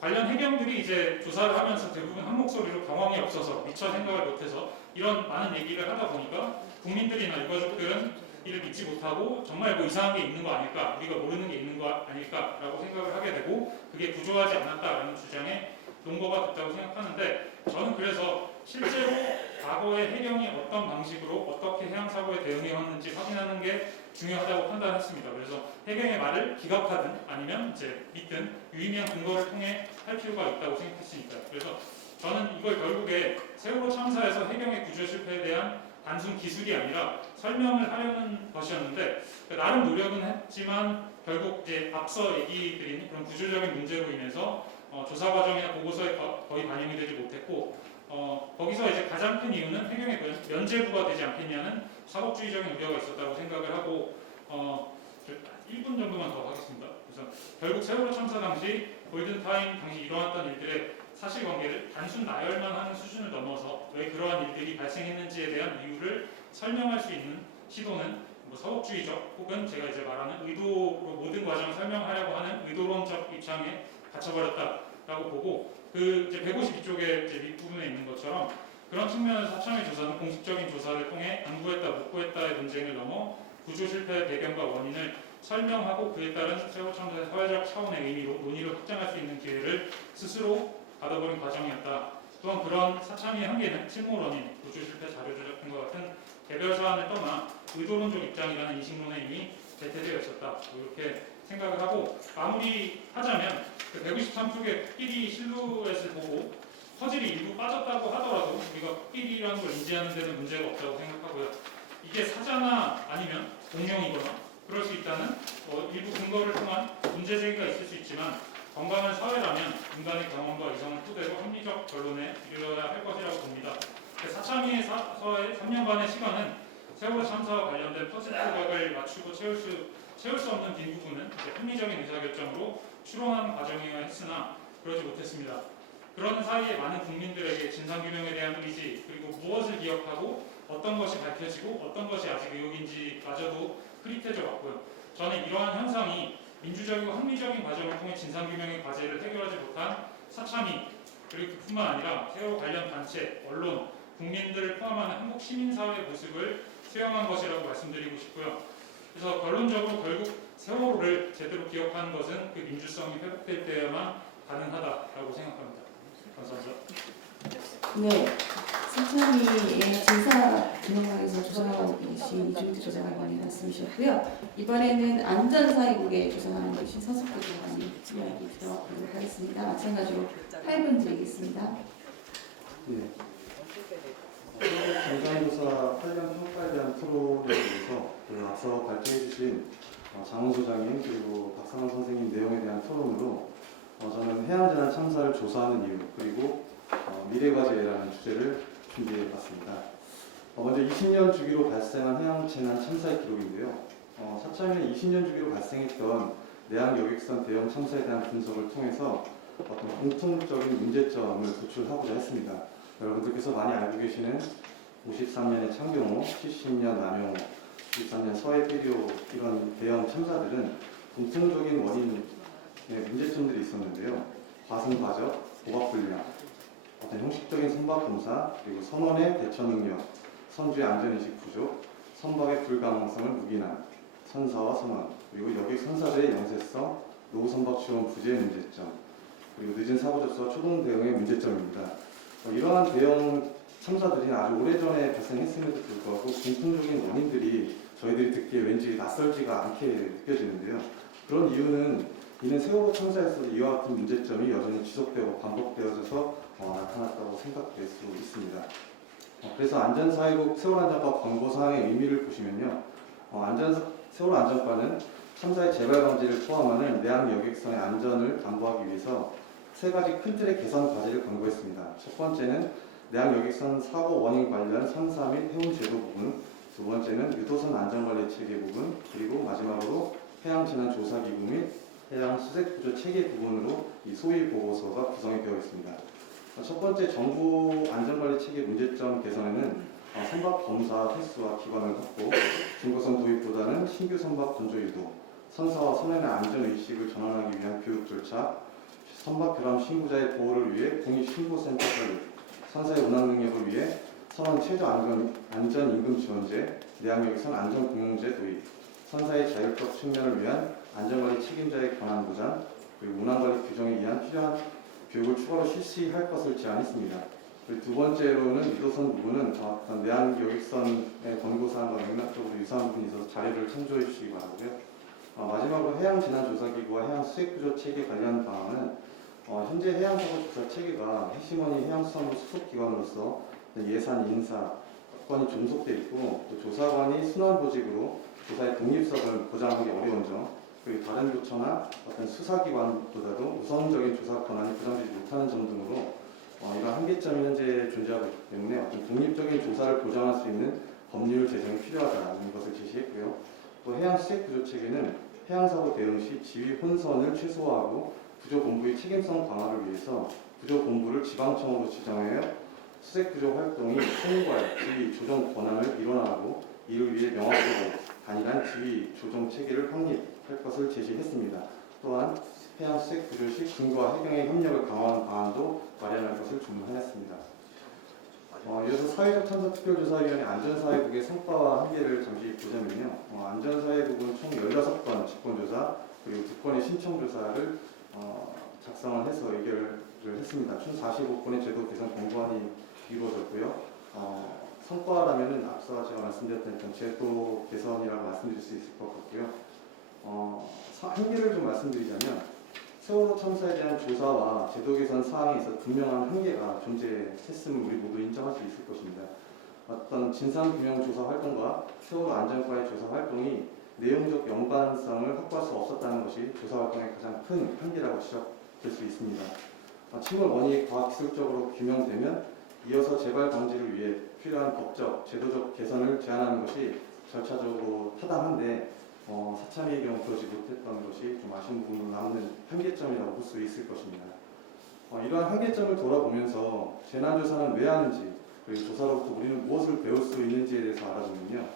관련 해경들이 이제 조사를 하면서 대부분 한 목소리로 경황이 없어서 미처 생각을 못해서 이런 많은 얘기를 하다 보니까 국민들이나 유가족들은 이를 믿지 못하고 정말 뭐 이상한 게 있는 거 아닐까, 우리가 모르는 게 있는 거 아닐까라고 생각을 하게 되고, 그게 구조하지 않았다라는 주장에 논거가 됐다고 생각하는데, 저는 그래서 실제로 과거의 해경이 어떤 방식으로 어떻게 해양사고에 대응해왔는지 확인하는 게 중요하다고 판단했습니다. 그래서 해경의 말을 기각하든 아니면 이제 믿든 유의미한 근거를 통해 할 필요가 있다고 생각했으니까요. 그래서 저는 이걸 결국에 세월호 참사에서 해경의 구조 실패에 대한 단순 기술이 아니라 설명을 하려는 것이었는데, 나름 노력은 했지만 결국 이제 앞서 얘기 드린 그런 구조적인 문제로 인해서 조사 과정이나 보고서에 거의 반영이 되지 못했고, 거기서 이제 가장 큰 이유는 해경의 면제부가 되지 않겠냐는 사법주의적인 우려가 있었다고 생각을 하고, 1분 정도만 더 하겠습니다. 그래서 결국 세월호 참사 당시 골든타임 당시 일어났던 일들의 사실관계를 단순 나열만 하는 수준을 넘어서 왜 그러한 일들이 발생했는지에 대한 이유를 설명할 수 있는 시도는 뭐 서법주의적 혹은 제가 이제 말하는 의도로 모든 과정을 설명하려고 하는 의도론적 입장에 갇혀버렸다라고 보고, 그 이제 152쪽에 이제 밑부분에 있는 것처럼 그런 측면에서 사참위 조사는 공식적인 조사를 통해 안 구했다 못 구했다의 논쟁을 넘어 구조 실패의 배경과 원인을 설명하고 그에 따른 세월호 참사의 사회적 차원의 의미로 논의를 확장할 수 있는 기회를 스스로 받아버린 과정이었다. 또한 그런 사참위의 한계는 침몰원인, 구조 실패 자료 조작 등과 같은 개별 사안을 떠나 의도론적 입장이라는 인식론에 이미 배태되어 있었다. 이렇게 생각을 하고 마무리하자면, 그 153쪽의 코끼리 실루엣을 보고 퍼즐이 일부 빠졌다고 하더라도 우리가 코끼리라는 걸 인지하는 데는 문제가 없다고 생각하고요. 이게 사자나 아니면 공룡이거나 그럴 수 있다는 일부 근거를 통한 문제 제기가 있을 수 있지만, 건강한 사회라면 인간의 경험과 이성을 토대로 합리적 결론에 이르러야 할 것이라고 봅니다. 사참위에서의 3년간의 시간은 세월호 참사와 관련된 퍼즐 조각을 맞추고 채울 수 없는 빈 부분은 합리적인 의사결정으로 추론하는 과정이어야 했으나 그러지 못했습니다. 그런 사이에 많은 국민들에게 진상규명에 대한 의지, 그리고 무엇을 기억하고 어떤 것이 밝혀지고 어떤 것이 아직 의혹인지마저도 흐릿해져 왔고요. 저는 이러한 현상이 민주적이고 합리적인 과정을 통해 진상규명의 과제를 해결하지 못한 사참위, 그리고 그뿐만 아니라 세월호 관련 단체, 언론, 국민들을 포함하는 한국 시민사회의 모습을 수용한 것이라고 말씀드리고 싶고요. 그래서 결론적으로 결국 세월호를 제대로 기억하는 것은 그 민주성이 회복될 때야만 가능하다라고 생각합니다. 감사합니다. 네. 사참위의 진사 진행하기에서 조사관이신 이준태 조사관의 말씀이셨고요. 이번에는 안전사회국의 조사관이신 서석구 조사관님 이야기 들어보도록 하겠습니다. 마찬가지로 8분 드리겠습니다. 예. 정상조사 관련 평가에 대한 토론에 대해서 앞서 발표해주신 장훈 소장님 그리고 박상원 선생님 내용에 대한 토론으로 저는 해양재난 참사를 조사하는 이유 그리고 미래과제라는 주제를 준비해봤습니다. 먼저 20년 주기로 발생한 해양재난 참사의 기록인데요. 사참위는 20년 주기로 발생했던 내양여객선 대형 참사에 대한 분석을 통해서 어떤 공통적인 문제점을 도출하고자 했습니다. 여러분들께서 많이 알고 계시는 53년의 창경호, 70년 남영호, 93년 서해피리오 이런 대형 참사들은 공통적인 원인의 문제점들이 있었는데요. 과승과적, 고박불량, 어떤 형식적인 선박공사, 그리고 선원의 대처 능력, 선주의 안전의식 부족, 선박의 불가능성을 묵인한 선사와 선원, 그리고 여객 선사들의 영세성, 노후 선박 지원 부재의 문제점, 그리고 늦은 사고 접수와 초동 대응의 문제점입니다. 이러한 대형 참사들이 아주 오래전에 발생했음에도 불구하고 공통적인 원인들이 저희들이 듣기에 왠지 낯설지가 않게 느껴지는데요. 그런 이유는 이는 세월호 참사에서도 이와 같은 문제점이 여전히 지속되고 반복되어져서 나타났다고 생각될 수 있습니다. 그래서 안전사회국 세월안전과 권고사항의 의미를 보시면요. 세월호 안전과는 참사의 재발 방지를 포함하는 내항여객선의 안전을 담보하기 위해서 세 가지 큰 틀의 개선 과제를 권고했습니다. 첫 번째는 내항여객선 사고 원인 관련 선사 및 해운 제도 부분, 두 번째는 유도선 안전관리 체계 부분, 그리고 마지막으로 해양재난조사기구 및 해양수색구조 체계 부분으로 이 소위 보고서가 구성이 되어 있습니다. 첫 번째 정부 안전관리 체계 문제점 개선에는 선박 검사 횟수와 기관을 확보, 중고선 도입보다는 신규 선박 건조 유도, 선사와 선원의 안전의식을 전환하기 위한 교육 절차, 선박 결함 신고자의 보호를 위해 공익신고센터 설립, 선사의 운항 능력을 위해 선원 최저 안전임금 지원제, 내항여객선 안전공용제 도입, 선사의 자율적 측면을 위한 안전관리 책임자의 권한 보장, 그리고 운항관리 규정에 의한 필요한 교육을 추가로 실시할 것을 제안했습니다. 그리고 두 번째로는 유도선 부분은 내항여객선의 권고사항과 맥락적으로 유사한 부분이 있어서 자료를 참조해 주시기 바라고요. 마지막으로 해양재난조사기구와 해양수색구조 체계 관련 방안은 현재 해양사고조사 체계가 해시머니 해양수산부 수속기관으로서 예산, 인사, 권이 종속돼 있고 또 조사관이 순환보직으로 조사의 독립성을 보장하기 어려운 점, 그리고 다른 부처나 어떤 수사기관보다도 우선적인 조사 권한이 보장되지 못하는 점 등으로 이런 한계점이 현재 존재하고 있기 때문에 어떤 독립적인 조사를 보장할 수 있는 법률 제정이 필요하다는 것을 제시했고요. 또 해양수색구조체계는 해양사고 대응 시 지휘 혼선을 최소화하고 구조본부의 책임성 강화를 위해서 구조본부를 지방청으로 지정하여 수색구조 활동이 총괄, 지휘, 조정 권한을 일원화하고 이를 위해 명확하고 단일한 지휘, 조정 체계를 확립할 것을 제시했습니다. 또한 해양수색구조 시 군과 해경의 협력을 강화하는 방안도 마련할 것을 주문하였습니다. 이어서 사회적 참사 특별조사위원회 안전사회국의 성과와 한계를 잠시 보자면요. 안전사회국은 총 16건 직권조사 그리고 2건의 신청조사를 작성을 해서 의결을 했습니다. 총 45건의 제도 개선 공고안이 이루어졌고요. 성과라면은 앞서 제가 말씀드렸던 제도 개선이라고 말씀드릴 수 있을 것 같고요. 한계를 좀 말씀드리자면 세월호 참사에 대한 조사와 제도 개선 사항에 있어 분명한 한계가 존재했음을 우리 모두 인정할 수 있을 것입니다. 어떤 진상규명 조사 활동과 세월호 안전과의 조사 활동이 내용적 연관성을 확보할 수 없었다는 것이 조사 활동의 가장 큰 한계라고 지적될 수 있습니다. 침몰 원인이 과학기술적으로 규명되면 이어서 재발 방지를 위해 필요한 법적, 제도적 개선을 제안하는 것이 절차적으로 타당한데 사참위의 경우 그러지 못했던 것이 좀 아쉬운 부분으로 남는 한계점이라고 볼 수 있을 것입니다. 이러한 한계점을 돌아보면서 재난조사는 왜 하는지 그리고 조사로부터 우리는 무엇을 배울 수 있는지에 대해서 알아보면요.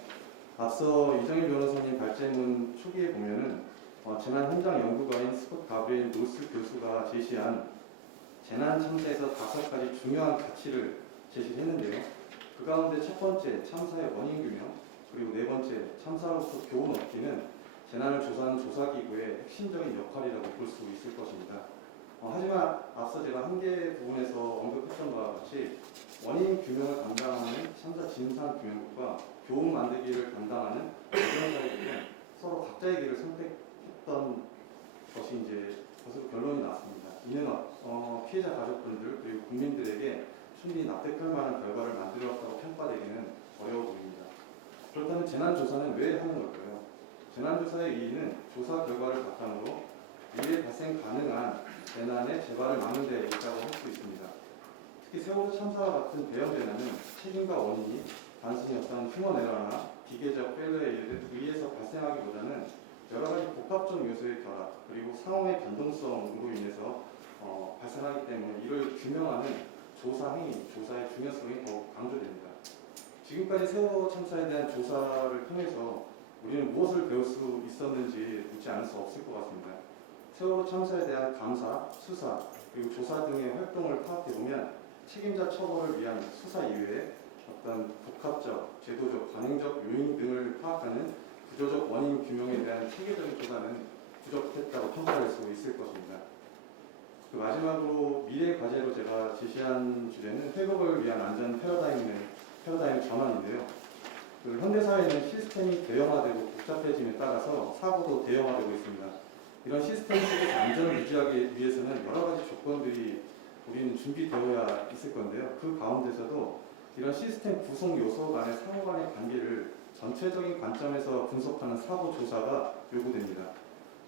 앞서 이정일 변호사님 발제문 초기에 보면은 재난 현장 연구가인 스콧 가브리엘 노스 교수가 제시한 재난 참사에서 5가지 중요한 가치를 제시했는데요. 그 가운데 첫 번째 참사의 원인 규명, 그리고 네 번째 참사로부터 교훈 얻기는 재난을 조사하는 조사기구의 핵심적인 역할이라고 볼 수 있을 것입니다. 하지만 앞서 제가 한 개 부분에서 언급했던 바와 같이 원인 규명을 담당하는 참사 진상 규명국과 교훈 만들기를 담당하는 의견사회들은 서로 각자의 길을 선택했던 것이 이제 것으로 결론이 났습니다. 이는 피해자 가족분들 그리고 국민들에게 충분히 납득할 만한 결과를 만들었다고 평가되기는 어려워 보입니다. 그렇다면 재난조사는 왜 하는 걸까요? 재난조사의 의의는 조사 결과를 바탕으로 미래 발생 가능한 재난의 재발을 막는 데 있다고 할 수 있습니다. 특히 세월호 참사와 같은 대형 재난은 책임과 원인이 단순히 어떤 휴먼 에러나 기계적 페일러에 의해서 발생하기보다는 여러 가지 복합적 요소의 결합 그리고 상황의 변동성으로 인해서 발생하기 때문에 이를 규명하는 조사 행위, 조사의 중요성이 더욱 강조됩니다. 지금까지 세월호 참사에 대한 조사를 통해서 우리는 무엇을 배울 수 있었는지 묻지 않을 수 없을 것 같습니다. 세월호 참사에 대한 감사, 수사, 그리고 조사 등의 활동을 파악해보면 책임자 처벌을 위한 수사 이외에 어떤 복합적, 제도적, 관행적 요인 등을 파악하는 구조적 원인 규명에 대한 체계적인 조사는 부족했다고 평가할 수 있을 것입니다. 그 마지막으로 미래 과제로 제가 제시한 주제는 회복을 위한 안전 패러다임 전환인데요. 그 현대사회는 시스템이 대형화되고 복잡해짐에 따라서 사고도 대형화되고 있습니다. 이런 시스템 속에서 안전을 유지하기 위해서는 여러 가지 조건들이 우리는 준비되어야 있을 건데요. 그 가운데서도 이런 시스템 구성 요소 간의 상호 간의 관계를 전체적인 관점에서 분석하는 사고 조사가 요구됩니다.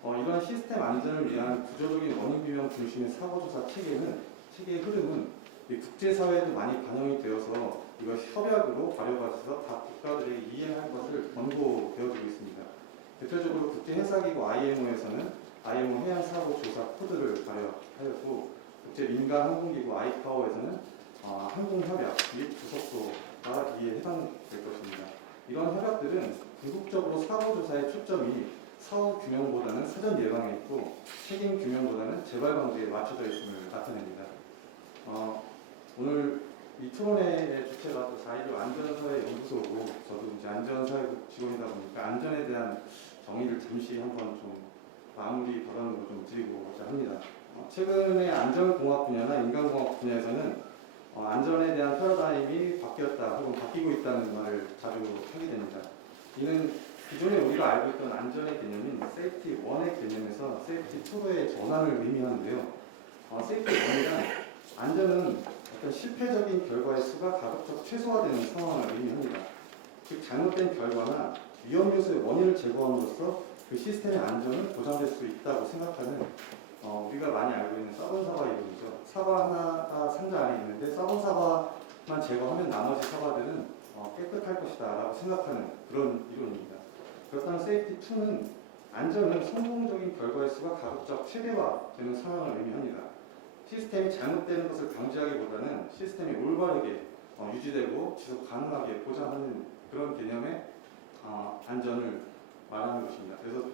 이런 시스템 안전을 위한 구조적인 원인 규명 중심의 사고 조사 체계의 흐름은 국제사회에도 많이 반영이 되어서 이걸 협약으로 발효받아서 각 국가들이 이행할 것을 권고되어지고 있습니다. 대표적으로 국제해사기구 IMO에서는 IMO 해양사고조사 코드를 발효하였고 국제민간항공기구 ICAO에서는 항공협약 및 부속도가 이에 해당될 것입니다. 이런 협약들은 궁극적으로 사고조사의 초점이 사후 규명보다는 사전 예방에 있고 책임 규명보다는 재발 방지에 맞춰져 있음을 나타냅니다. 오늘 이 토론회의 주체가 또 4.16 안전사회연구소고 저도 이제 안전사회 직원이다 보니까 안전에 대한 정의를 잠시 한번 좀 마무리 발언으로 좀 드리고자 합니다. 최근에 안전공학 분야나 인간공학 분야에서는 안전에 대한 패러다임이 바뀌었다 혹은 바뀌고 있다는 말을 자주 하게 됩니다. 이는 기존에 우리가 알고 있던 안전의 개념인 세이프티 1의 개념에서 세이프티 2의 전환을 의미하는데요. 세이프티 1이란 안전은 어떤 실패적인 결과의 수가 가급적 최소화되는 상황을 의미합니다. 즉 잘못된 결과나 위험 요소의 원인을 제거함으로써 그 시스템의 안전은 보장될 수 있다고 생각하는 우리가 많이 알고 있는 썩은 사과 이론이죠. 사과 하나가 상자 안에 있는데 썩은 사과만 제거하면 나머지 사과들은 깨끗할 것이다 라고 생각하는 그런 이론입니다. 그렇다면 세이프티 2는 안전은 성공적인 결과의 수가 가급적 최대화되는 상황을 의미합니다. 시스템이 잘못되는 것을 방지하기보다는 시스템이 올바르게 유지되고 지속 가능하게 보장하는 그런 개념의 안전을 말하는 것입니다. 그래서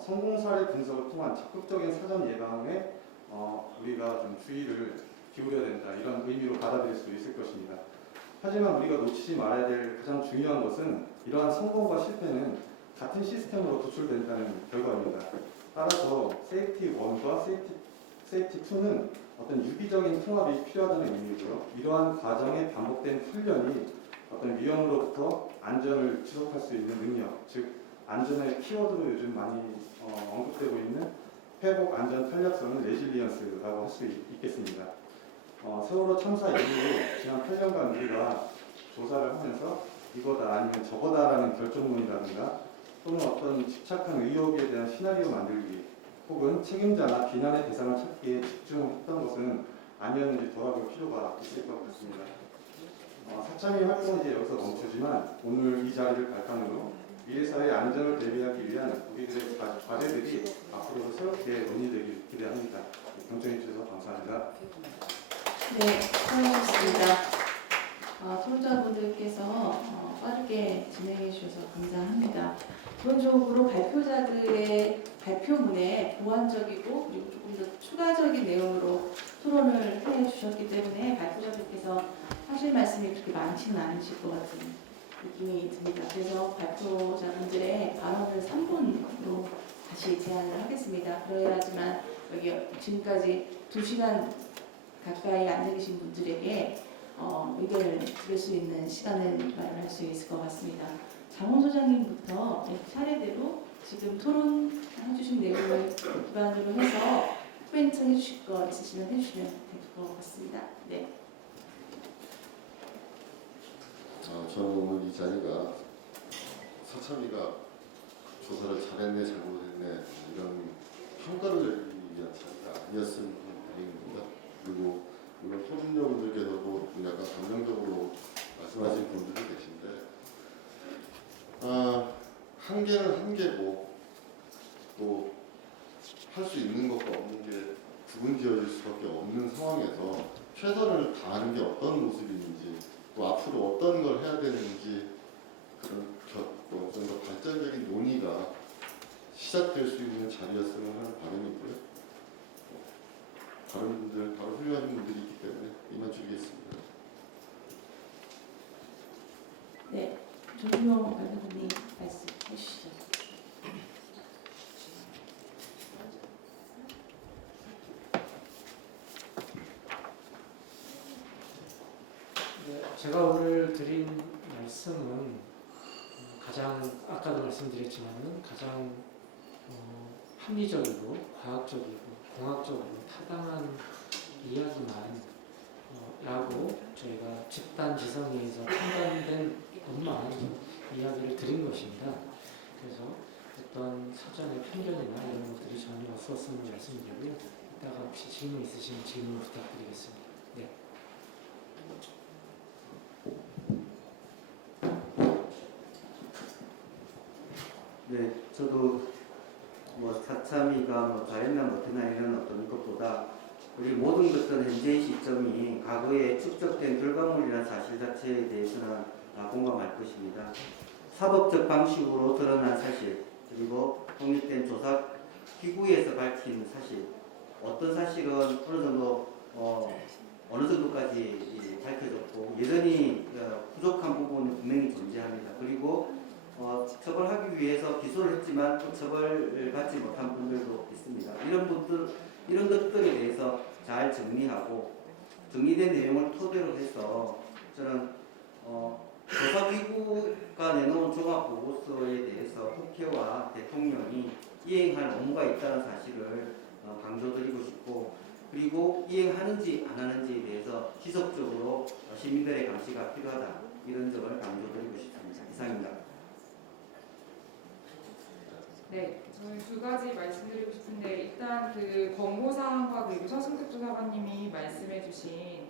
성공 사례 분석을 통한 적극적인 사전 예방에 우리가 좀 주의를 기울여야 된다 이런 의미로 받아들일 수 있을 것입니다. 하지만 우리가 놓치지 말아야 될 가장 중요한 것은 이러한 성공과 실패는 같은 시스템으로 도출된다는 결과입니다. 따라서 세이프티 1과 세이프티 2는 어떤 유기적인 통합이 필요하다는 의미고요. 이러한 과정에 반복된 훈련이 어떤 위험으로부터 안전을 지속할 수 있는 능력, 즉 안전의 키워드로 요즘 많이 언급되고 있는 회복 안전 탄력성은 레질리언스라고 할 수 있겠습니다. 세월호 참사 이후로 지난 8년간 우리가 조사를 하면서 이거다 아니면 저거다라는 결정론이라든가 또는 어떤 집착한 의혹에 대한 시나리오 만들기 혹은 책임자나 비난의 대상을 찾기에 집중했던 것은 아니었는지 돌아볼 필요가 있을 것 같습니다. 사참위 활동은 이제 여기서 멈추지만 오늘 이 자리를 발판으로 미래사회 안전을 대비하기 위한 우리들의 과제들이 앞으로도 새롭게 논의되길 기대합니다. 경청해 주셔서 감사합니다. 네, 수고하셨습니다. 토론자분들께서 빠르게 진행해 주셔서 감사합니다. 기본적으로 발표자들의 발표문에 보완적이고 그리고 조금 더 추가적인 내용으로 토론을 해 주셨기 때문에 발표자들께서 하실 말씀이 그렇게 많지는 않으실 것 같은 느낌이 듭니다. 그래서 발표자분들의 발언을 3분으로 다시 제안을 하겠습니다. 그래야지만 여기 지금까지 2시간 가까이 앉아 계신 분들에게 의견을 들을 수 있는 시간을 마련할 수 있을 것 같습니다. 장원 소장님부터 차례대로 지금 토론해주신 내용을 기반으로 해서 코멘트 해주실 거 있으시면 해주시면 될 것 같습니다. 네. 저는 오늘 이 자리가 서참이가 조사를 잘했네 잘못했네 이런 평가를 내리기 위한 자리가 아니었으면 드립니다. 그리고 물론 토론자분들께서도 약간 감정적으로 말씀하신 분들이 계신데 한계는 한계고 또 할 수 있는 것과 없는 게 구분 지어질 수밖에 없는 상황에서 최선을 다하는 게 어떤 모습인지 또 앞으로 어떤 걸 해야 되는지 그런 좀 더 발전적인 논의가 시작될 수 있는 자리였으면 하는 바람이고요. 다른 분들, 바로 훌륭하신 분들이 있기 때문에 이만 줄이겠습니다. 네. 조준용 변호사님 말씀해 주시죠. 네, 제가 오늘 드린 말씀은 가장 아까도 말씀드렸지만은 가장 합리적이고 과학적이고 공학적으로 타당한 이야기만 라고 저희가 집단 지성에서 판단된 것만 이야기를 드린 것입니다. 그래서 어떤 사전의 편견이나 이런 것들이 전혀 없었음을 말씀드리고요. 이따가 혹시 질문 있으시면 질문 부탁드리겠습니다. 네. 네, 저도 뭐 사참위가 뭐 잘했나 못했나 이런 어떤 것보다 우리 모든 것은 현재의 시점이 과거에 축적된 결과물이라는 사실 자체에 대해서는 다 공감할 것입니다. 사법적 방식으로 드러난 사실 그리고 독립된 조사 기구에서 밝힌 사실 어떤 사실은 어느 정도까지 밝혀졌고 여전히 부족한 부분은 분명히 존재합니다. 그리고 처벌하기 위해서 기소를 했지만 또 처벌을 받지 못한 분들도 있습니다. 이런 것들에 대해서 잘 정리하고 정리된 내용을 토대로 해서 저는 조사기구가 내놓은 종합보고서에 대해서 국회와 대통령이 이행할 업무가 있다는 사실을 강조드리고 싶고 그리고 이행하는지 안 하는지에 대해서 지속적으로 시민들의 감시가 필요하다 이런 점을 강조드리고 싶습니다. 이상입니다. 네, 저는 두 가지 말씀드리고 싶은데 일단 그 권고사항과 그리고 서승택 조사관님이 말씀해주신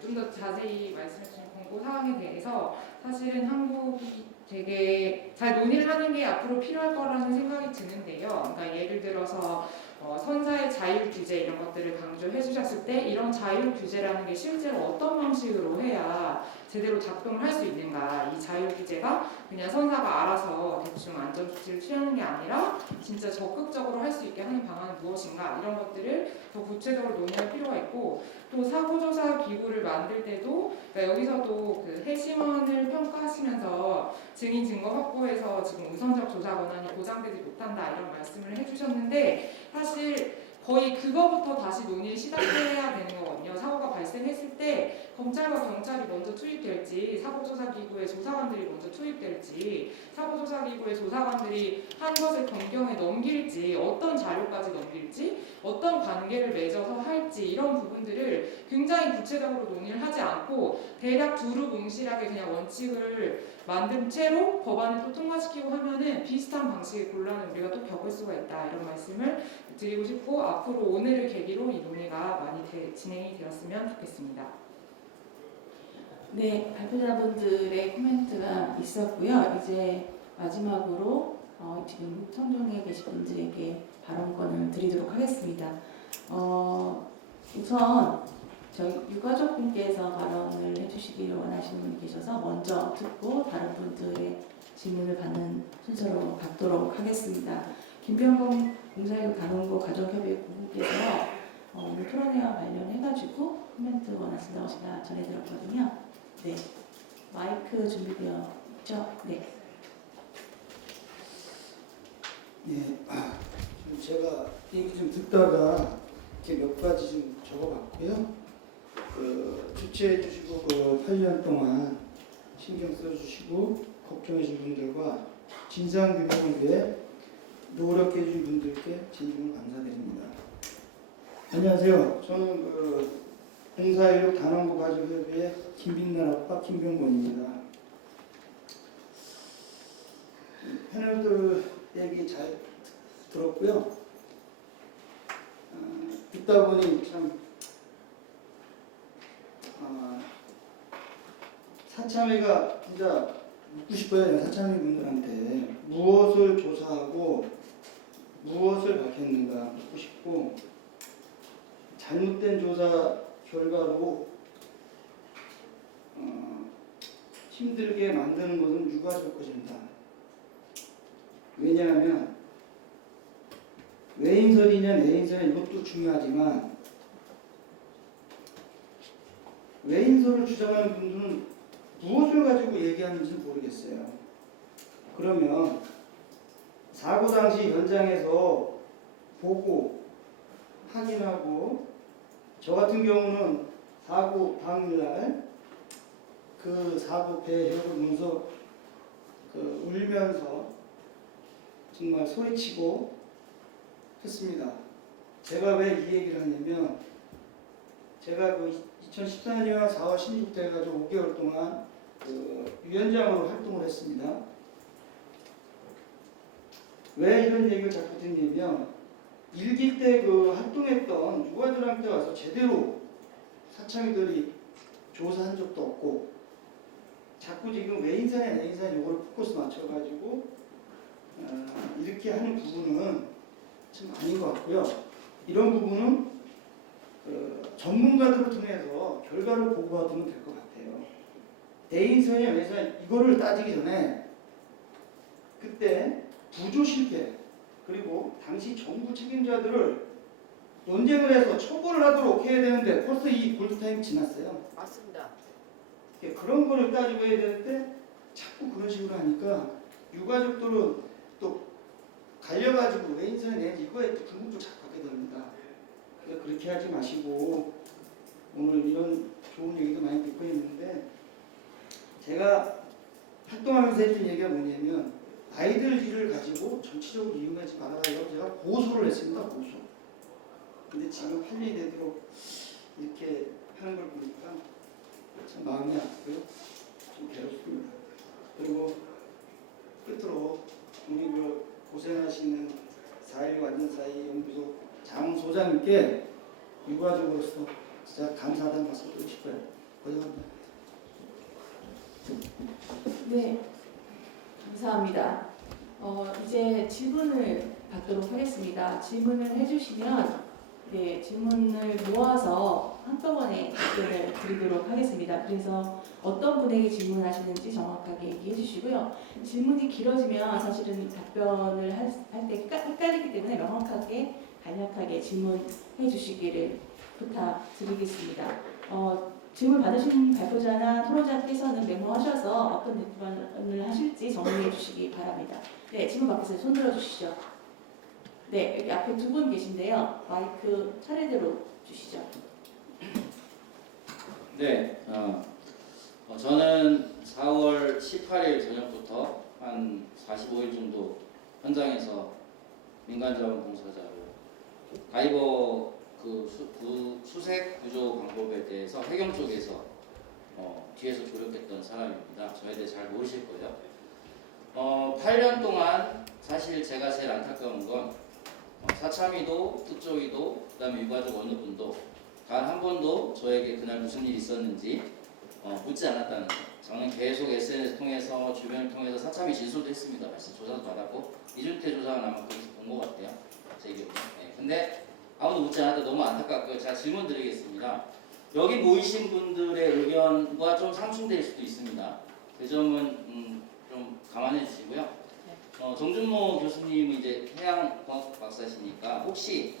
좀 더 자세히 말씀해주신 권고사항에 대해서 사실은 한국이 되게 잘 논의를 하는 게 앞으로 필요할 거라는 생각이 드는데요. 그러니까 예를 들어서 선사의 자율 규제 이런 것들을 강조해 주셨을 때 이런 자율 규제라는 게 실제로 어떤 방식으로 해야 제대로 작동을 할 수 있는가. 이 자율 규제가 그냥 선사가 알아서 대충 안전조치를 취하는 게 아니라 진짜 적극적으로 할 수 있게 하는 방안은 무엇인가. 이런 것들을 더 구체적으로 논의할 필요가 있고 또 사고조사 기구를 만들 때도 그러니까 여기서도 그 해심원을 평가하시면서 증인 증거 확보에서 지금 우선적 조사 권한이 보장되지 못한다 이런 말씀을 해주셨는데 사실 거의 그거부터 다시 논의를 시작해야 되는 거거든요. 사고가 발생했을 때 검찰과 경찰이 먼저 투입될지 사고조사기구의 조사관들이 먼저 투입될지 사고조사기구의 조사관들이 한 것을 변경해 넘길지 어떤 자료까지 넘길지 어떤 관계를 맺어서 할지 이런 부분들을 굉장히 구체적으로 논의를 하지 않고 대략 두루뭉실하게 그냥 원칙을 만든 채로 법안을 또 통과시키고 하면은 비슷한 방식의 곤란을 우리가 또 겪을 수가 있다 이런 말씀을 드리고 싶고 앞으로 오늘을 계기로 이 논의가 많이 진행이 되었으면 좋겠습니다. 네, 발표자분들의 코멘트가 있었고요. 이제 마지막으로 지금 청중에 계신 분들에게 발언권을 드리도록 하겠습니다. 우선 저희 유가족분께서 발언을 해주시기를 원하시는 분이 계셔서 먼저 듣고 다른 분들의 질문을 받는 순서로 갖도록 하겠습니다. 김병건 공사육 단원고 가족협의회국께서 오늘 토론회와 관련해가지고 코멘트 원하신다고 제가 전해 들었거든요. 네, 마이크 준비되어 있죠? 네. 네, 지금 제가 얘기 좀 듣다가 이렇게 몇 가지 좀 적어봤고요. 주최해 주시고 8년 동안 신경 써주시고 걱정해 주신 분들과 진상 규명을 위해 노력해 주신 분들께 진심으로 감사드립니다. 안녕하세요. 저는 봉사인력 단원고 가족협의회 김빛날 아빠 김병곤입니다. 패널들 얘기 잘 들었고요. 듣다 보니 참 사참위가 진짜 묻고 싶어요. 사참위 분들한테 무엇을 조사하고 무엇을 밝혔는가 묻고 싶고, 잘못된 조사 결과로 힘들게 만드는 것은 유가족 것입니다. 왜냐하면 외인설이냐 내인설이냐 이것도 중요하지만 외인설을 주장하는 분들은 무엇을 가지고 얘기하는지 모르겠어요. 그러면 사고 당시 현장에서 보고 확인하고, 저 같은 경우는 사고 당일날 그 사고 배역을 보면서 울면서 정말 소리치고 했습니다. 제가 왜 이 얘기를 하냐면, 제가 2014년 4월 16일 때 가지고 5개월 동안 위원장으로 활동을 했습니다. 왜 이런 얘기를 자꾸 듣냐면, 일기 때 활동했던 유가족한테 와서 제대로 사창이들이 조사한 적도 없고, 자꾸 지금 외인사냐 내인사냐 이걸 포커스 맞춰가지고 이렇게 하는 부분은 참 아닌 것 같고요. 이런 부분은 전문가들을 통해서 결과를 보고하면 될 것 같아요. 내인사냐 외인사냐 이거를 따지기 전에 그때 구조 실패 그리고 당시 정부 책임자들을 논쟁을 해서 처벌을 하도록 해야 되는데 벌써 이 골드타임이 지났어요. 맞습니다. 그런 거를 따지고 해야 되는데 자꾸 그런 식으로 하니까 유가족들은 또 갈려가지고 왜 인사에 내지 이거에 또 궁금증 자꾸 갖게 됩니다. 그러니까 그렇게 하지 마시고, 오늘 이런 좋은 얘기도 많이 듣고 있는데, 제가 활동하면서 했던 얘기가 뭐냐면, 아이들 일을 가지고 정치적으로 이용하지 말아라고 제가 고소를 했습니다. 고소. 근데 지금 할 일이 되도록 이렇게 하는 걸 보니까 참 마음이 아프고요. 좀 괴롭습니다. 그리고 끝으로 우리 고생하시는 4.19 안전사회 연구소 장 소장님께 유가족으로서 진짜 감사하다는 말씀 드리고 싶어요. 고생합니다. 네, 감사합니다. 이제 질문을 받도록 하겠습니다. 질문을 해주시면 질문을 모아서 한꺼번에 답변을 드리도록 하겠습니다. 그래서 어떤 분에게 질문하시는지 정확하게 얘기해 주시고요. 질문이 길어지면 사실은 답변을 할 때 헷갈리기 때문에 명확하게 간략하게 질문해 주시기를 부탁드리겠습니다. 질문 받으신 발표자나 토론자께서는 메모하셔서 어떤 답변을 하실지 정리해 주시기 바랍니다. 네, 질문 받겠어요. 손 들어주시죠. 네, 여기 앞에 두 분 계신데요. 마이크 차례대로 주시죠. 네, 저는 4월 18일 저녁부터 한 45일 정도 현장에서 민간자원봉사자로 다이버 수색 구조 방법에 대해서 해경 쪽에서 뒤에서 조력했던 사람입니다. 저에 대해 잘 모르실 거예요. 8년 동안 사실 제가 제일 안타까운 건 사참위도 특조위도 그다음에 유가족 어느 분도 단 한 번도 저에게 그날 무슨 일이 있었는지 묻지 않았다는 거. 저는 계속 SNS 통해서 주변을 통해서 사참위 진술도 했습니다. 말씀 조사도 받았고 이준태 조사관 아마 거기서 본 것 같아요. 제 기억에. 네. 근데 아무도 묻지 않았다. 너무 안타깝고요. 제가 질문 드리겠습니다. 여기 모이신 분들의 의견과 좀 상충될 수도 있습니다. 그 점은 좀 감안해 주시고요. 정준모 교수님은 이제 해양과학 박사시니까 혹시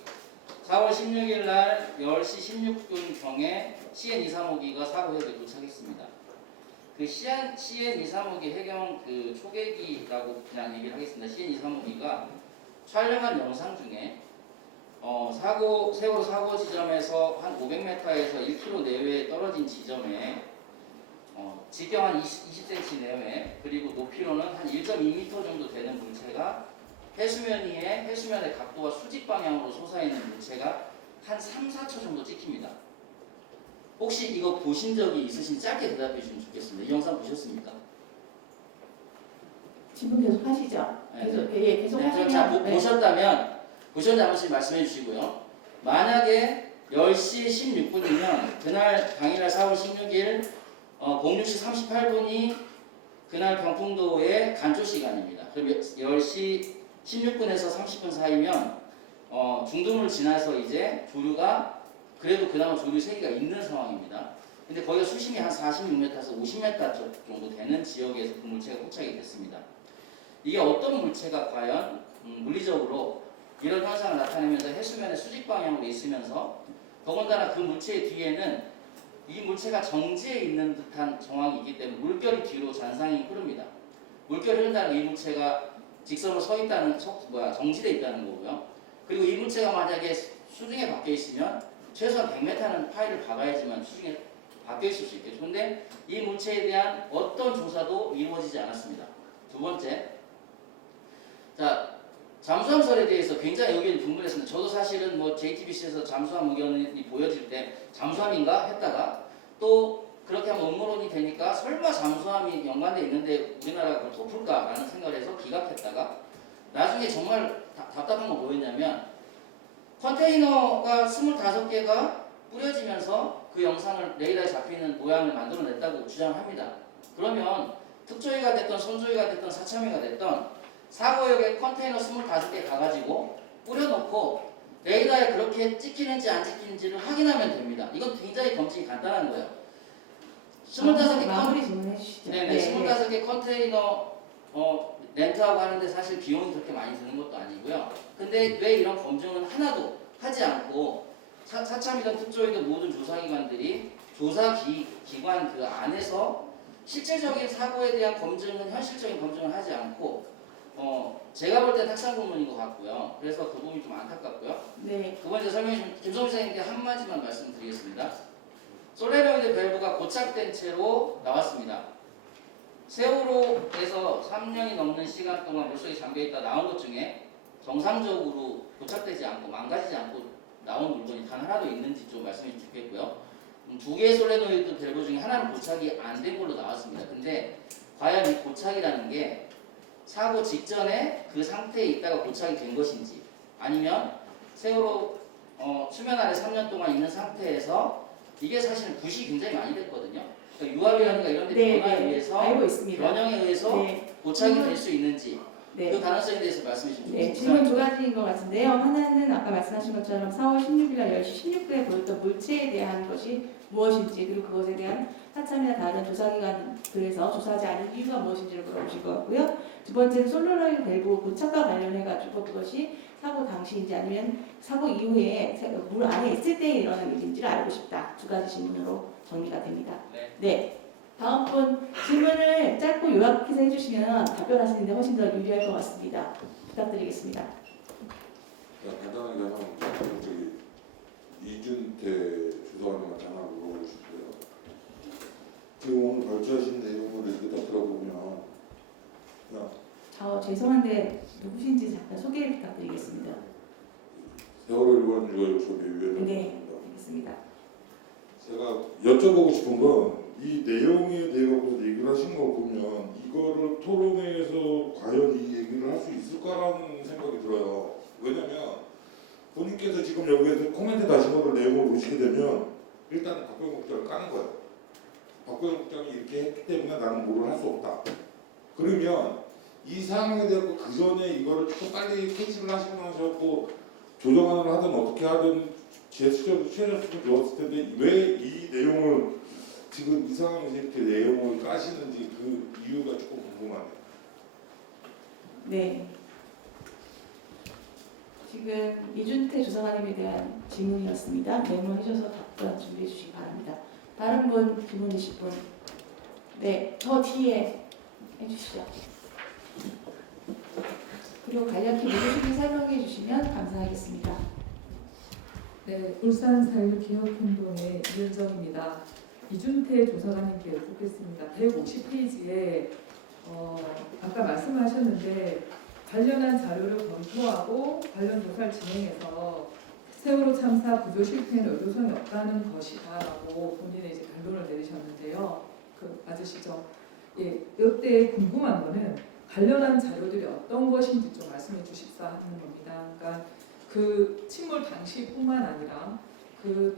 4월 16일 날 10시 16분경에 CN235기가 사고역에 도착했습니다. 그 CN235기 해경 초계기라고 그냥 얘기를 하겠습니다. CN235기가 촬영한 영상 중에 세월호 사고 지점에서 한 500m에서 1km 내외에 떨어진 지점에 지경 한 20cm 내외 그리고 높이로는 한 1.2m 정도 되는 물체가 해수면 위에 해수면의 각도와 수직 방향으로 솟아있는 물체가 한 3, 4초 정도 찍힙니다. 혹시 이거 보신 적이 있으신 짧게 대답해 주시면 좋겠습니다. 이 영상 보셨습니까? 질문 계속 하시죠. 네, 계속 네, 하시면. 자, 네. 보셨다면 한 번씩 말씀해 주시고요. 만약에 10시 16분이면 그날 당일날 4월 16일 06시 38분이 그날 병풍도의 간조 시간입니다. 그럼 10시 16분에서 30분 사이면 중도문을 지나서 이제 조류가 그래도 그나마 조류 세기가 있는 상황입니다. 근데 거기가 수심이 한 46m에서 50m 정도 되는 지역에서 그 물체가 포착이 됐습니다. 이게 어떤 물체가 과연 물리적으로 이런 현상을 나타내면서 해수면의 수직 방향으로 있으면서 더군다나 그 물체의 뒤에는 이 물체가 정지해 있는 듯한 정황이 있기 때문에 물결이 뒤로 잔상이 흐릅니다. 물결이 흐른다는 이 물체가 직선으로 서 있다는 정지돼 있다는 거고요. 그리고 이 물체가 만약에 수중에 박혀 있으면 최소한 100m는 파이를 박아야지만 수중에 박혀 있을 수 있겠죠. 그런데 이 물체에 대한 어떤 조사도 이루어지지 않았습니다. 두 번째, 자 잠수함설에 대해서 굉장히 의견이 분분했습니다. 저도 사실은 JTBC에서 잠수함 의견이 보여질 때 잠수함인가 했다가 또 그렇게 하면 음모론이 되니까 설마 잠수함이 연관돼 있는데 우리나라가 그걸 덮을까라는 생각을 해서 기각했다가 나중에 정말 답답한 건 뭐였냐면 컨테이너가 25개가 뿌려지면서 그 영상을 레이더에 잡히는 모양을 만들어냈다고 주장합니다. 그러면 특조위가 됐던 손조위가 됐던 사참위가 됐던 사고역에 컨테이너 25개 가가지고 뿌려놓고 레이더에 그렇게 찍히는지 안 찍히는지를 확인하면 됩니다. 이건 굉장히 검증이 간단한 거예요. 25개 마무리 질문해 주시죠. 네네, 25개 컨테이너 렌트하고 하는데 사실 비용이 그렇게 많이 드는 것도 아니고요. 근데 왜 이런 검증은 하나도 하지 않고 사참이든 특조위든 모든 조사기관들이 조사기관 그 안에서 실질적인 사고에 대한 검증은 현실적인 검증을 하지 않고 제가 볼 때 탁상 공론인 것 같고요. 그래서 그 부분이 좀 안타깝고요. 네. 두 번째 설명해 주신 김성우 선생님께 한마디만 말씀드리겠습니다. 솔레노이드 밸브가 고착된 채로 나왔습니다. 세월호에서 3년이 넘는 시간 동안 물속에 잠겨있다 나온 것 중에 정상적으로 고착되지 않고 망가지지 않고 나온 물건이 단 하나도 있는지 좀 말씀해 주시면 좋겠고요. 두 개의 솔레노이드 밸브 중에 하나는 고착이 안 된 걸로 나왔습니다. 근데 과연 이 고착이라는 게 사고 직전에 그 상태에 있다가 고착이 된 것인지 아니면 세월호 수면 아래 3년 동안 있는 상태에서 이게 사실은 붓이 굉장히 많이 됐거든요. 그러니까 유압이라든가 이런 데 변화에 의해서 알고 있습니다. 변형에 의해서 네. 고착이 될 수 있는지 네. 그 가능성에 대해서 말씀해 주시면 네, 질문 두 가지인 것 같은데요. 하나는 아까 말씀하신 것처럼 4월 16일 날 10시 16분에 보였던 물체에 대한 것이 무엇인지 그리고 그것에 대한 사참이나 다른 조사기관들에서 조사하지 않은 이유가 무엇인지를 물어보실 것 같고요. 두 번째는 솔로노이드 밸브 고착과 관련해가지고 그것이 사고 당시인지 아니면 사고 이후에 물 안에 있을 때 일어난 일인지를 알고 싶다. 두 가지 질문으로 정리가 됩니다. 네. 다음 분 질문을 짧고 요약해서 해주시면 답변하시는데 훨씬 더 유리할 것 같습니다. 부탁드리겠습니다. 간단하게 하면 저기 이준태 주소관님한테 하나 물어보고 싶어요. 지금 오늘 발표하신 내용을 이렇게 다 들어보면 죄송한데 누구신지 잠깐 소개 부탁드리겠습니다. 세월호 일본 유가족소비위원회입니다. 네, 알겠습니다. 제가 여쭤보고 싶은 건 이 내용에 대해 갖고서 얘기를 하신 거 보면 이거를 토론회에서 과연 이 얘기를 할 수 있을까라는 생각이 들어요. 왜냐면 본인께서 지금 여기에서 코멘트 다신 거를 내용을 보시게 되면 일단 박병호 국장을 까는 거예요. 박병호 국장이 이렇게 했기 때문에 나는 뭐를 할 수 없다. 그러면 이 상황에 대해서 그 전에 이거를 조금 빨리 캐치를 하시고 나셔서 조정안을 하든 어떻게 하든 제스처로 취해줬으면 좋았을 텐데 왜 이 내용을 지금 이 상황에서 이렇게 내용을 까시는지 그 이유가 조금 궁금하네요. 네. 지금 이준태 조사관님에 대한 질문이었습니다. 메모해 주셔서 답변 준비해 주시기 바랍니다. 다른 분 질문 있으실 분? 네, 저 뒤에 해주시죠. 그리고 간략히 모두들이 설명해 주시면 감사하겠습니다. 네, 울산 사회기업행동의 이윤정입니다. 이준태 조사관님께 여쭙겠습니다. 150페이지에 아까 말씀하셨는데 관련한 자료를 검토하고 관련 조사를 진행해서 세월호 참사 구조 실패는 의도성이 없다는 것이다라고 본인의 이제 결론을 내리셨는데요. 그 맞으시죠? 예, 이때 궁금한 거는 관련한 자료들이 어떤 것인지 좀 말씀해 주십사 하는 겁니다. 그러니까 그 침몰 당시뿐만 아니라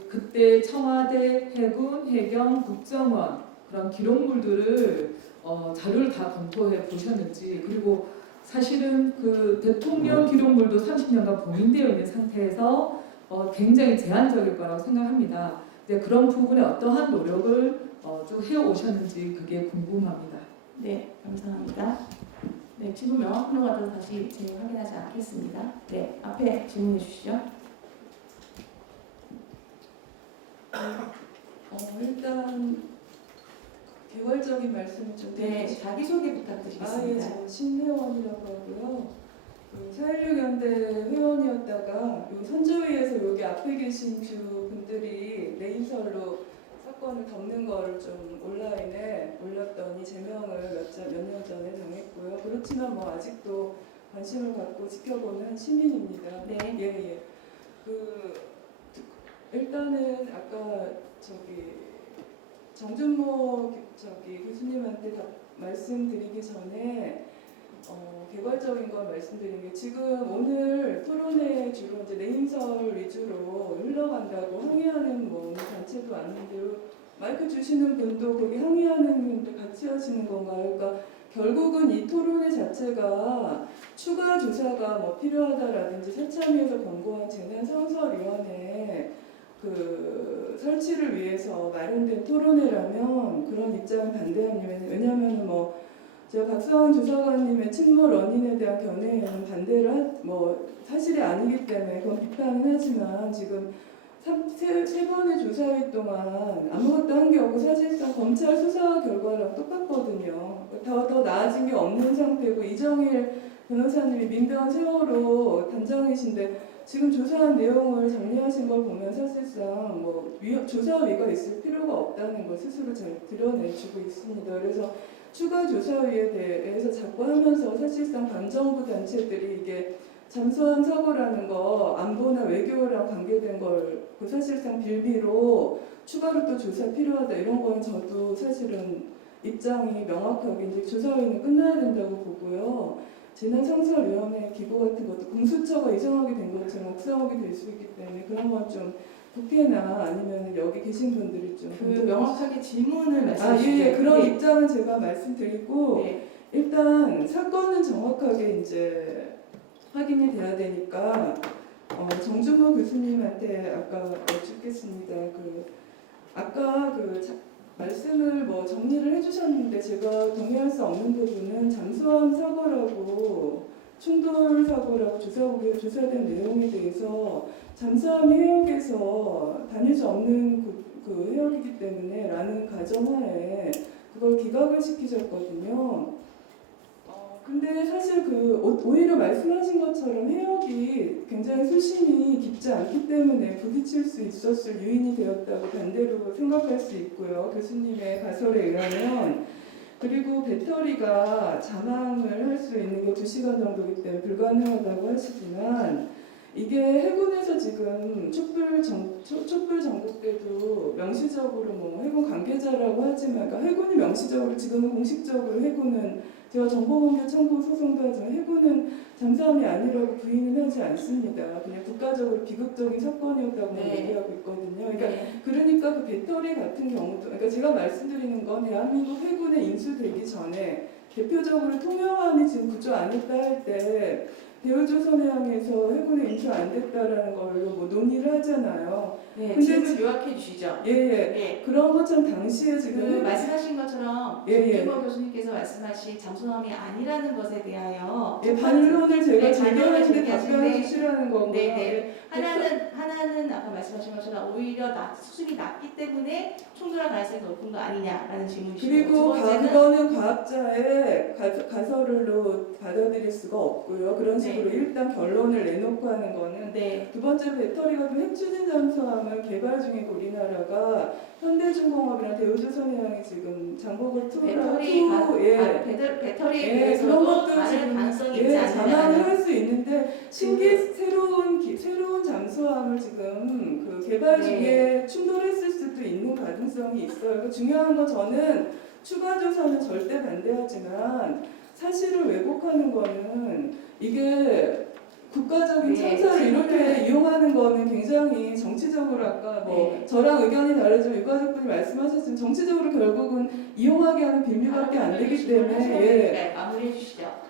그때 청와대, 해군, 해경, 국정원 그런 기록물들을 자료를 다 검토해 보셨는지, 그리고 사실은 그 대통령 기록물도 30년간 봉인되어 있는 상태에서 굉장히 제한적일 거라고 생각합니다. 근데 그런 부분에 어떠한 노력을 쭉 해오셨는지 그게 궁금합니다. 네, 감사합니다. 네, 질문 명확한 것 같아서 다시 재확인하지 않겠습니다. 네, 앞에 질문해 주시죠. 일단 개괄적인 말씀을 좀 네, 드리고 자기소개 부탁드리겠습니다. 저 신혜원이라고 하고요. 4.16 연대 회원이었다가 요 선조위에서 여기 앞에 계신 주 분들이 레이설로 사건을 덮는 거를 좀 온라인에 올렸더니 제명을 몇 년 전에 당했고요. 그렇지만 뭐 아직도 관심을 갖고 지켜보는 시민입니다. 네. 예. 일단은 아까 정준모 교수님한테 말씀드리기 전에 개괄적인 건 말씀드린 게, 지금 오늘 토론회 주로 이제 내인설 위주로 흘러간다고 항의하는 뭐 단체도 왔는데, 마이크 주시는 분도 거기 항의하는 분들 같이 하시는 건가요? 그러니까 결국은 이 토론회 자체가 추가 조사가 뭐 필요하다라든지 새참위에서 권고한 재난상설위원회 그 설치를 위해서 마련된 토론회라면 그런 입장을 반대합니다. 왜냐하면 뭐 제가 박사원 조사관님의 침몰 원인에 대한 견해에는 반대를 사실이 아니기 때문에 그건 비판은 하지만, 지금 세 번의 조사회 동안 아무것도 한 게 없고 사실상 검찰 수사 결과랑 똑같거든요. 더 나아진 게 없는 상태고, 이정일 변호사님이 민병헌 세월호 단장이신데 지금 조사한 내용을 정리하신 걸 보면 사실상 조사위가 있을 필요가 없다는 걸 스스로 잘 드러내주고 있습니다. 그래서 추가 조사위에 대해서 자꾸 하면서 사실상 반정부 단체들이 이게 잠수함 사고라는 거 안보나 외교랑 관계된 걸 사실상 빌미로 추가로 또 조사 필요하다 이런 건 저도 사실은 입장이 명확하게 이제 조사위는 끝나야 된다고 보고요. 재난상설위원회 기구 같은 것도 공수처가 이상하게 된 것처럼 옥상하게 될 수 있기 때문에 그런 건 좀 국회나 아니면 여기 계신 분들이 좀 명확하게 질문을 말씀해 주시죠. 예, 그런 네. 입장은 제가 말씀드리고, 네. 일단 사건은 정확하게 이제 확인이 돼야 되니까 정준모 교수님한테 아까 여쭙겠습니다. 아까 말씀을 정리를 해주셨는데 제가 동의할 수 없는 부분은 잠수함 사고라고 충돌 사고라고 조사된 내용에 대해서 잠수함이 해역에서 다닐 수 없는 그 해역이기 때문에 라는 가정하에 그걸 기각을 시키셨거든요. 근데 사실 오히려 말씀하신 것처럼 해역이 굉장히 수심이 깊지 않기 때문에 부딪힐 수 있었을 요인이 되었다고 반대로 생각할 수 있고요. 교수님의 가설에 의하면. 그리고 배터리가 잠항을 할 수 있는 게 2시간 정도이기 때문에 불가능하다고 하시지만, 이게 해군에서 지금 촛불 전국 때도 명시적으로 해군 관계자라고 하지만, 그러니까 해군이 명시적으로 지금은 공식적으로 해군은 제가 정보공개 청구 소송도 하지만 해군은 잠수함이 아니라고 부인은 하지 않습니다. 그냥 국가적으로 비극적인 사건이었다고 얘기하고 있거든요. 그러니까 그 배터리 같은 경우도, 그러니까 제가 말씀드리는 건 대한민국 해군에 인수되기 전에 대표적으로 통영함이 지금 구조 안 했다 할 때 대우조선해양에서 해군에 인수 안 됐다라는 걸로 논의를 하잖아요. 네, 근데 질문 요약해 주시죠. 예. 그런 것처럼 당시에 지금 말씀하신 것처럼 정준모 교수님께서 말씀하신 잠수함이 아니라는 것에 대하여 반론을 제가 네, 제기하는데 반론을 답변해 주시라는 거고요. 네. 하나는 하나는 아까 말씀하신 것처럼 오히려 수준이 낮기 때문에 충돌할 가능성이 높은 거 아니냐라는 질문이시고, 그리고 두 번째는 그거는 과학자의 가설로 받아들일 수가 없고요. 그런 식으로 일단 결론을 내놓고 하는 거는 네. 두 번째 배터리가 좀 핵추진 잠수함을 개발 중이고 우리나라가 현대중공업이랑 대우조선해양이 지금 장보고 배터리에 그런 대해서도 것도 많은 지금 가능성이 있지 자만을 않느냐. 할 수 있는데 새로운 잠수함을 지금 그 개발 중에 충돌했을 수도 있는 가능성이 있어요. 그 중요한 건 저는 추가 조사는 절대 반대하지만 사실을 왜곡하는 거는 이게 국가적인 참사를 이렇게 이용하는 거는 굉장히 정치적으로 아까 저랑 의견이 다르지만 유가족분이 말씀하셨지만 정치적으로 결국은 이용하게 하는 빌미밖에 안 되기 때문에 마무리해 주시죠.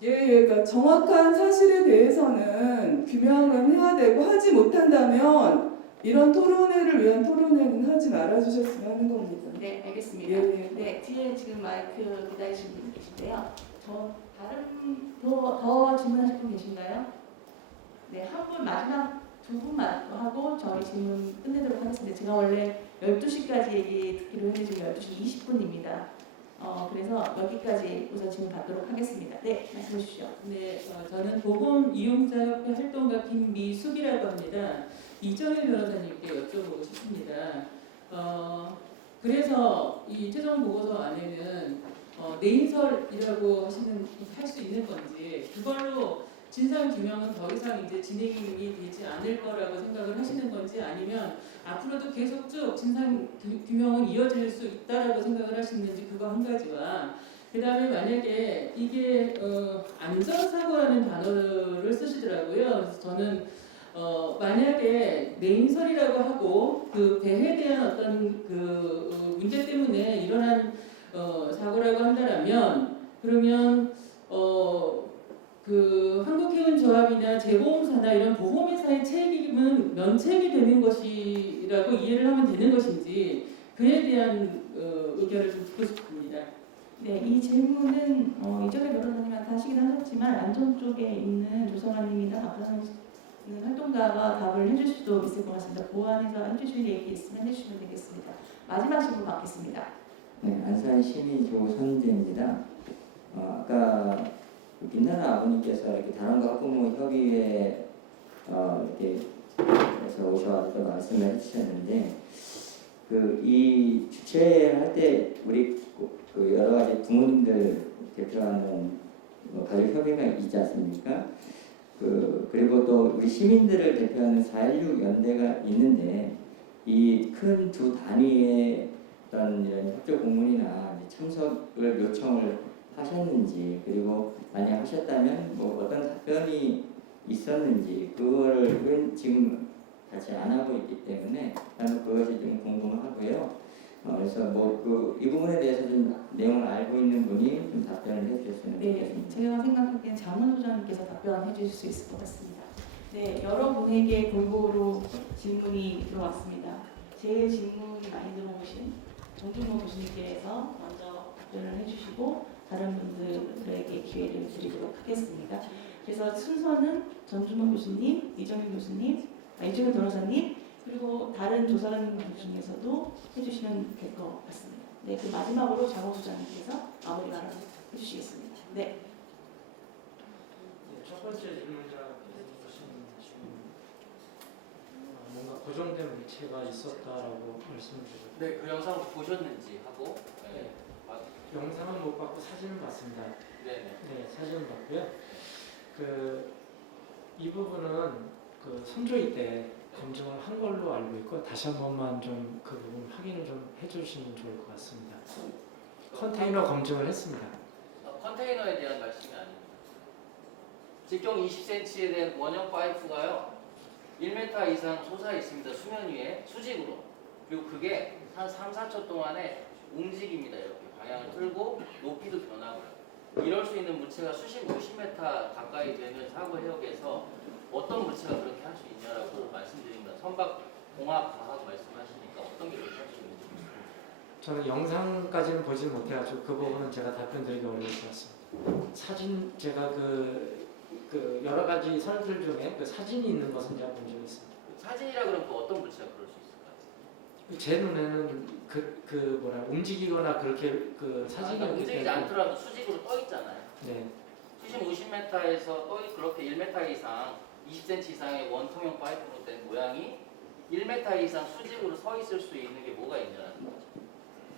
그러니까 정확한 사실에 대해서는 규명은 해야 되고 하지 못한다면 이런 토론회를 위한 토론회는 하지 말아주셨으면 하는 겁니다. 네, 알겠습니다. 네, 뒤에 지금 마이크 기다리시는 분 계신데요. 다른 더 질문하실 분 계신가요? 네, 한 분 마지막 두 분만 하고 저희 질문 끝내도록 하겠습니다. 제가 원래 12시까지 얘기 듣기로 했는데 지금 12시 20분입니다. 그래서 여기까지 우선 질문 받도록 하겠습니다. 네, 말씀해 주시죠. 네, 저는 보험 이용자협회 활동가 김미숙이라고 합니다. 이정현 변호사님께 여쭤보고 싶습니다. 그래서 이 최종 보고서 안에는 내인설이라고 할 수 있는 건지, 그걸로 진상 규명은 더 이상 이제 진행이 되지 않을 거라고 생각을 하시는 건지, 아니면 앞으로도 계속 쭉 진상 규명은 이어질 수 있다라고 생각을 하시는지, 그거 한 가지와 그 다음에 만약에 이게 안전사고라는 단어를 쓰시더라고요. 그래서 저는 만약에 내인설이라고 하고 그 배에 대한 어떤 그 문제 때문에 일어난 사고라고 한다면, 그러면 그 한국해운조합이나 재보험사나 이런 보험회사의 책임은 면책이 되는 것이라고 이해를 하면 되는 것인지, 그에 대한 의견을 좀 듣고 싶습니다. 네, 이 질문은 이정현 변호사님한테 하시긴 하셨지만 안전 쪽에 있는 조성아님이나 박사님 활동가가 답을 해줄 수도 있을 것 같습니다. 보안에서 해주실 얘기 있으면 해주시면 되겠습니다. 마지막 질문 받겠습니다. 네, 안산 시민 조선재입니다. 아까 빛나는 아버님께서 이렇게 다른과 학부모 협의회 이렇게 해서 오셔서 말씀을 해주셨는데, 이 주최할 때 우리 그 여러 가지 부모님들 대표하는 가족 협의회가 있지 않습니까? 그리고 또 우리 시민들을 대표하는 4.16 연대가 있는데, 이 큰 두 단위의 어떤 이런 협조 공문이나 참석을 요청을 하셨는지, 그리고 만약 하셨다면 어떤 답변이 있었는지, 그거를 지금 같이 안 하고 있기 때문에 나는 그것이 좀 궁금하고요. 그래서 이 부분에 대해서 좀 내용을 알고 있는 분이 좀 답변을 해주셨으면 좋겠습니다. 제가 생각하기엔 장훈소장님께서 답변해 주실 수 있을 것 같습니다. 네, 여러분에게 골고루 질문이 들어왔습니다. 제일 질문이 많이 들어오신 정준모 교수님께서 먼저 답변을 해주시고 다른 분들에게 기회를 드리도록 하겠습니다. 그래서 순서는 전준모 교수님, 이정현 교수님, 이정현 변호사님, 그리고 다른 조사관님 중에서도 해주시면 될 것 같습니다. 네, 그 마지막으로 장호수장님께서 마무리 발언 해주시겠습니다. 네. 첫 번째 질문자께서 뭔가 고정된 물체가 있었다라고 말씀드렸고, 네, 그 영상 보셨는지 하고. 네. 영상은 못 봤고 사진은 봤습니다. 네, 사진은 봤고요. 이 부분은 선조위 때 검증을 한 걸로 알고 있고, 다시 한 번만 좀 그 부분 확인을 좀 해주시면 좋을 것 같습니다. 컨테이너 검증을 했습니다. 컨테이너에 대한 말씀이 아닙니다. 직경 20cm에 대한 원형 파이프가요 1m 이상 솟아 있습니다. 수면 위에 수직으로. 그리고 그게 한 3, 4초 동안에 움직입니다. 이렇게 방향을 틀고 높이도 변하고요. 이럴 수 있는 물체가 수십 m 가까이 되는 사고 해역에서 어떤 물체가 그렇게 할 수 있냐라고 말씀드립니다. 선박 공학 과학 말씀하시니까 어떤 게 그렇게 할 수 있는지. 저는 영상까지는 보지 못해가지고 그 부분은 제가 답변드리기 어려울 것 같습니다. 사진 제가 그 여러 가지 설들 중에 그 사진이 있는 것은 제가 본 적이 있습니다. 사진이라 그러면 또 어떤 물체가 그럴 수 있을까요? 제 눈에는 그 뭐라 움직이거나 그렇게 그 사진이 없기 움직이지 때문에 않더라도 수직으로 떠 있잖아요. 네. 수심 50m에서 그렇게 1m 이상 20cm 이상의 원통형 파이프로 된 모양이 1m 이상 수직으로 서 있을 수 있는 게 뭐가 있냐는 거죠.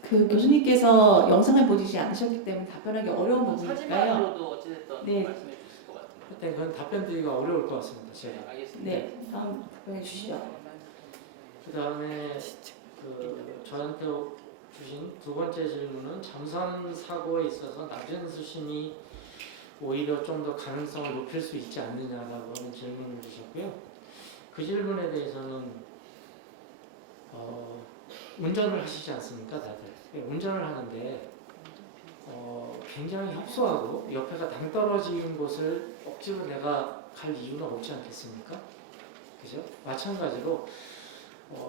그 교수님께서 영상을 보시지 않으셨기 때문에 답변하기 어려운 부분일까요? 사진만으로도 어찌됐든 네. 말씀해 주실 것 같은데. 그때 그건 답변 드리기가 어려울 것 같습니다. 제가. 네, 알겠습니다. 네, 다음 답변해 주시죠. 그 다음에 그 저한테 주신 두 번째 질문은 잠수함 사고에 있어서 낮은 수심이 오히려 좀 더 가능성을 높일 수 있지 않느냐라고 하는 질문을 주셨고요. 그 질문에 대해서는 운전을 하시지 않습니까, 다들? 운전을 하는데 굉장히 협소하고 옆에가 당 떨어진 곳을 억지로 내가 갈 이유는 없지 않겠습니까? 그죠? 마찬가지로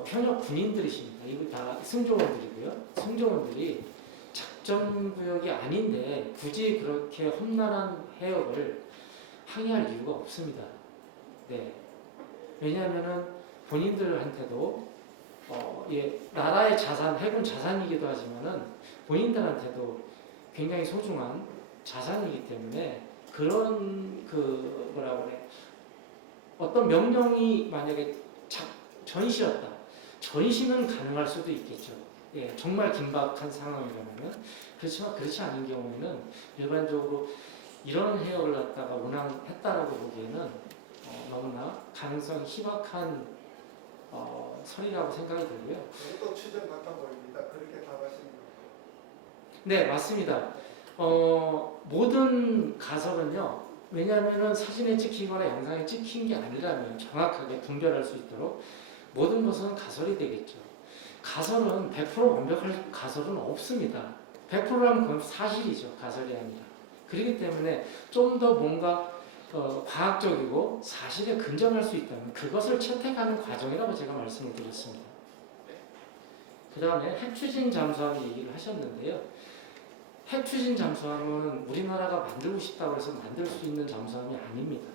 현역 군인들이십니다. 이거 다 승조원들이고요. 승조원들이 작전 구역이 아닌데 굳이 그렇게 험난한 해역을 항해할 이유가 없습니다. 네. 왜냐하면은 본인들한테도 나라의 자산, 해군 자산이기도 하지만은 본인들한테도 굉장히 소중한 자산이기 때문에 그런 그 뭐라고 그래 어떤 명령이 만약에 전시였다. 전시는 가능할 수도 있겠죠. 예, 정말 긴박한 상황이라면 그렇지만 그렇지 않은 경우에는 일반적으로 이런 해역을 갖다가 운항했다라고 보기에는 너무나 가능성이 희박한 설이라고 생각이 들고요. 또 추정 같아 보입니다. 그렇게 답하시는 네, 맞습니다. 모든 가설은요. 왜냐하면 사진에 찍히거나 영상에 찍힌 게 아니라면 정확하게 분별할 수 있도록 모든 것은 가설이 되겠죠. 가설은 100% 완벽할 가설은 없습니다. 100%라면 그건 사실이죠. 가설이 아니라. 그렇기 때문에 좀 더 뭔가 과학적이고 사실에 근접할 수 있다면 그것을 채택하는 과정이라고 제가 말씀을 드렸습니다. 그 다음에 핵추진 잠수함 얘기를 하셨는데요. 핵추진 잠수함은 우리나라가 만들고 싶다고 해서 만들 수 있는 잠수함이 아닙니다.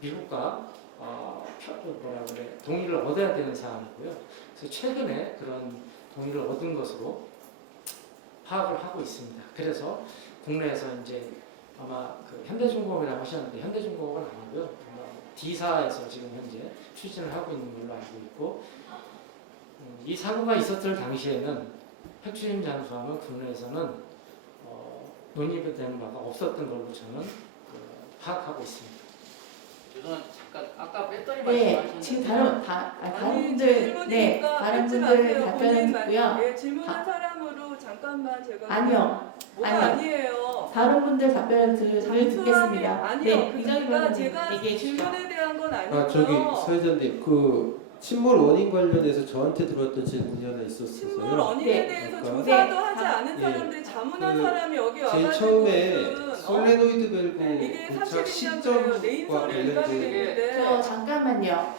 미국과 동의를 얻어야 되는 사항이고요. 그래서 최근에 그런 동의를 얻은 것으로 파악을 하고 있습니다. 그래서 국내에서 이제 아마 그 현대중공업이라고 하셨는데 현대중공업은 아니고요. D사에서 지금 현재 추진을 하고 있는 걸로 알고 있고 이 사고가 있었을 당시에는 핵추진 잠수함은 국내에서는 논의된 바가 없었던 걸로 저는 파악하고 있습니다. 죄송한데 잠깐 아까 뺐더니 네, 말씀하셨는데 지금 다른 분들 네, 다른 분들 답변을 듣고요. 네, 질문한 사람으로 잠깐만 제가 아니요. 아니에요. 다른 분들 답변을 듣겠습니다. 아니요. 네, 그러니까 제가 얘기해 주시죠. 질문에 대한 건 아니고요. 저기 사회자님 그 침몰 원인 관련해서 저한테 들어왔던 질문이 하나 있었어요. 침몰 원인에 대해서 그러니까 조사도 하지 않은 사람들이 자문한 사람이 여기 와가지고 제일 처음에 무슨, 솔레노이드 밸브 이게 부착 사실이냐고요. 내 시점과 인설이 일반이 관련된 됐는데 잠깐만요.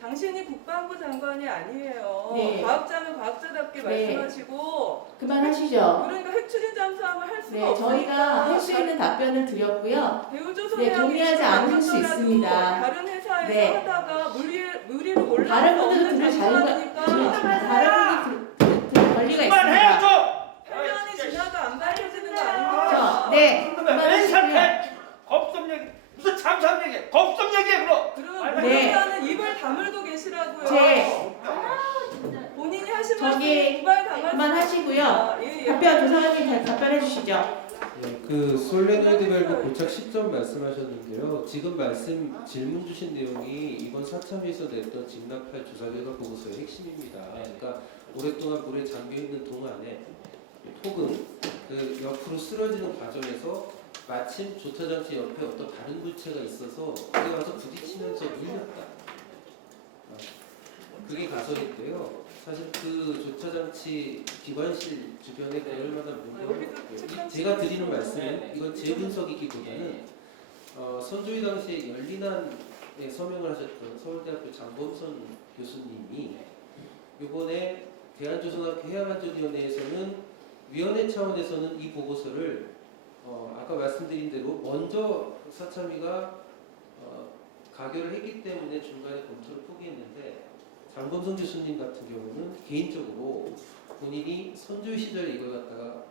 당신이 국방부 장관이 아니에요. 네. 과학자는 과학자답게 네. 말씀하시고 그만하시죠. 그러니까 핵추진 잠수함을 할 수가 네, 없으니까 저희가 할 수 있는 답변을 드렸고요. 대우조선이 네, 동의하지 않을 수 있습니다. 다른 회사에서 네. 하다가 무리로 올라가서 다른 분들은 들을 다른 분이 들을 권리가 있습니다. 8년이 지나도 안 밝혀지는 거 아닙니까? 네, 겁성 얘기 무슨 잠수함 얘기 겁성 얘기해 그럼. 그러면 네. 변호사는 입을 다물고 계시라고요. 본인이 하신 저기 말씀이 구발당할 그만하시고요. 답변 조사관님 답변해 주시죠. 그 솔레노이드 밸브 고착 시점 말씀하셨는데요. 지금 질문 주신 내용이 이번 사참에서 냈던 진압할 조사결과 보고서의 핵심입니다. 그러니까 오랫동안 물에 잠겨 있는 동안에 톡은 그 옆으로 쓰러지는 과정에서 마침 조차장치 옆에 어떤 다른 물체가 있어서 그게 와서 부딪히면서 눌렸다. 그게 가설인데요. 사실 그 조차장치 기관실 주변에 그럴 만한 물건 제가 드리는 말씀은 이건 제 분석이기보다는 선조위 당시에 열린안에 서명을 하셨던 서울대학교 장범선 교수님이 이번에 대한조선학회 해양안전위원회에서는 위원회 차원에서는 이 보고서를 아까 말씀드린 대로 먼저 사참위가 가결을 했기 때문에 중간에 검토를 포기했는데 장범성 교수님 같은 경우는 개인적으로 본인이 선조위 시절에 이걸 갖다가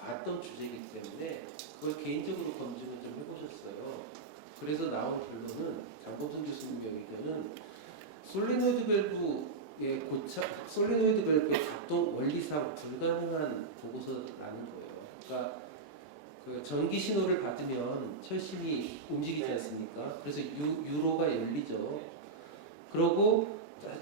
봤던 주제이기 때문에 그걸 개인적으로 검증을 좀 해보셨어요. 그래서 나온 결론은 장범성 교수님의 의견은 솔레노이드 밸브의 작동 원리상 불가능한 보고서라는 거예요. 그러니까 그 전기 신호를 받으면 철심이 움직이지 않습니까? 그래서 유로가 열리죠. 그러고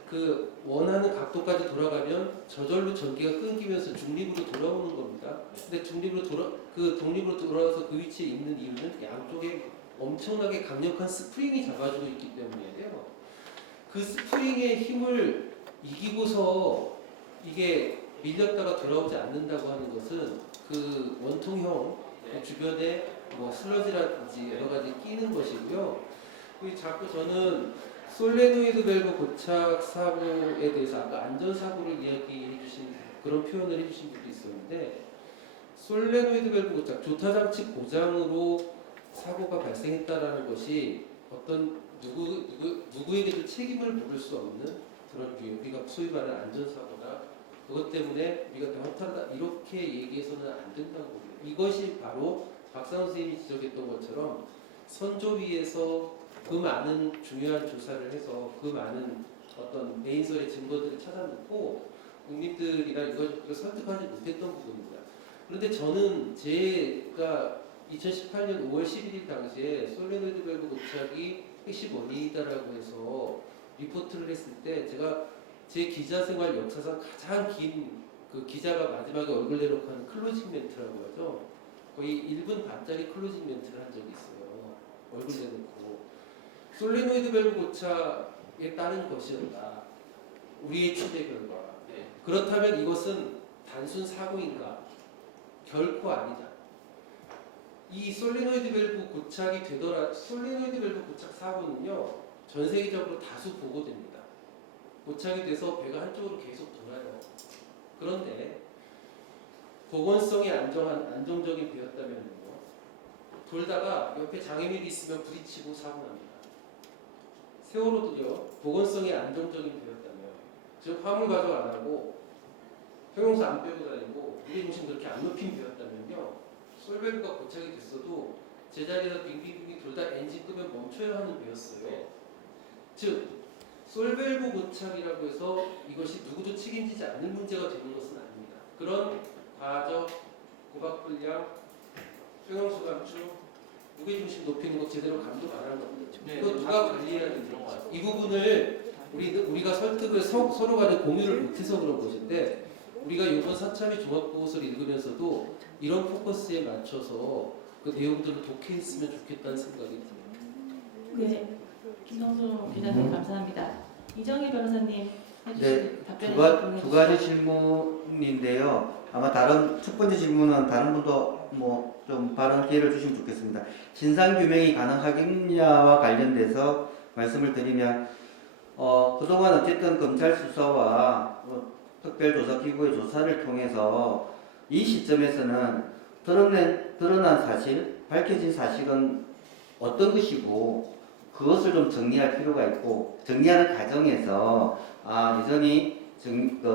그 원하는 각도까지 돌아가면 저절로 전기가 끊기면서 중립으로 돌아오는 겁니다. 근데 독립으로 돌아와서 그 위치에 있는 이유는 양쪽에 엄청나게 강력한 스프링이 잡아주고 있기 때문이에요. 그 스프링의 힘을 이기고서 이게 밀렸다가 돌아오지 않는다고 하는 것은 그 원통형 그 주변에 뭐 슬러지라든지 여러 가지 끼는 것이고요. 자꾸 저는 솔레노이드 밸브 고착 사고에 대해서 아까 안전사고를 이야기해 주신 그런 표현을 해주신 분도 있었는데 솔레노이드 밸브 고착, 조타장치 고장으로 사고가 발생했다라는 것이 어떤 누구에게도 책임을 물을 수 없는 그런 류의 우리가 소위 말하는 안전사고다. 그것 때문에 우리가 허탈하다 이렇게 얘기해서는 안 된다고 봅니다. 이것이 바로 박상훈 선생님이 지적했던 것처럼 선조위에서 그 많은 중요한 조사를 해서 그 많은 어떤 내인설의 증거들을 찾아놓고 국민들이랑 이걸 설득하지 못했던 부분입니다. 그런데 저는 제가 2018년 5월 11일 당시에 솔레노이드 밸브 고착이 핵심 원인이다라고 해서 리포트를 했을 때 제가 제 기자 생활 역사상 가장 긴 그 기자가 마지막에 얼굴 내놓고 하는 클로징 멘트라고 하죠. 거의 1분 반짜리 클로징 멘트를 한 적이 있어요. 얼굴 내놓고 솔레노이드 밸브 고착에 따른 것이었다. 우리의 취재 결과. 그렇다면 이것은 단순 사고인가? 결코 아니다. 이 솔레노이드 밸브 고착이 되더라. 솔레노이드 밸브 고착 사고는요 전 세계적으로 다수 보고됩니다. 고착이 돼서 배가 한쪽으로 계속 돌아요. 그런데 보건성이 안정적인 배였다면요 돌다가 옆에 장애물이 있으면 부딪히고 사고 납니다. 세월호도요 보건성이 안정적인 배였다면 즉 화물 가족 안 하고 형용사 안 빼고 다니고 무게중심 그렇게 안 높인 배였다면요 솔밸브가 고착이 됐어도 제자리에서 빙빙빙 돌다 엔진 끄면 멈춰야 하는 배였어요. 즉 솔밸브 고착이라고 해서 이것이 누구도 책임지지 않는 문제가 되는 것은 아닙니다. 그런 과적, 고박분량, 효용수 감축, 무게중심 높이는 것 제대로 감독 안 한 겁니다. 이거 누가 관리해야 되는지 이 부분을 우리가 설득을 서로 간에 공유를 못해서 그런 것인데 우리가 이번 사참위 종합보고서를 읽으면서도 이런 포커스에 맞춰서 그 내용들을 독해했으면 좋겠다는 생각이 듭니다. 네, 김성수 기자님 감사합니다. 이정희 변호사님 해주신 네, 답변을 두 가지 질문인데요. 아마 첫 번째 질문은 다른 분도 뭐 좀 발언 기회를 주시면 좋겠습니다. 진상 규명이 가능하겠냐와 관련돼서 말씀을 드리면 그동안 어쨌든 검찰 수사와 특별조사기구의 조사를 통해서 이 시점에서는 드러난 사실, 밝혀진 사실은 어떤 것이고 그것을 좀 정리할 필요가 있고 정리하는 과정에서 여전히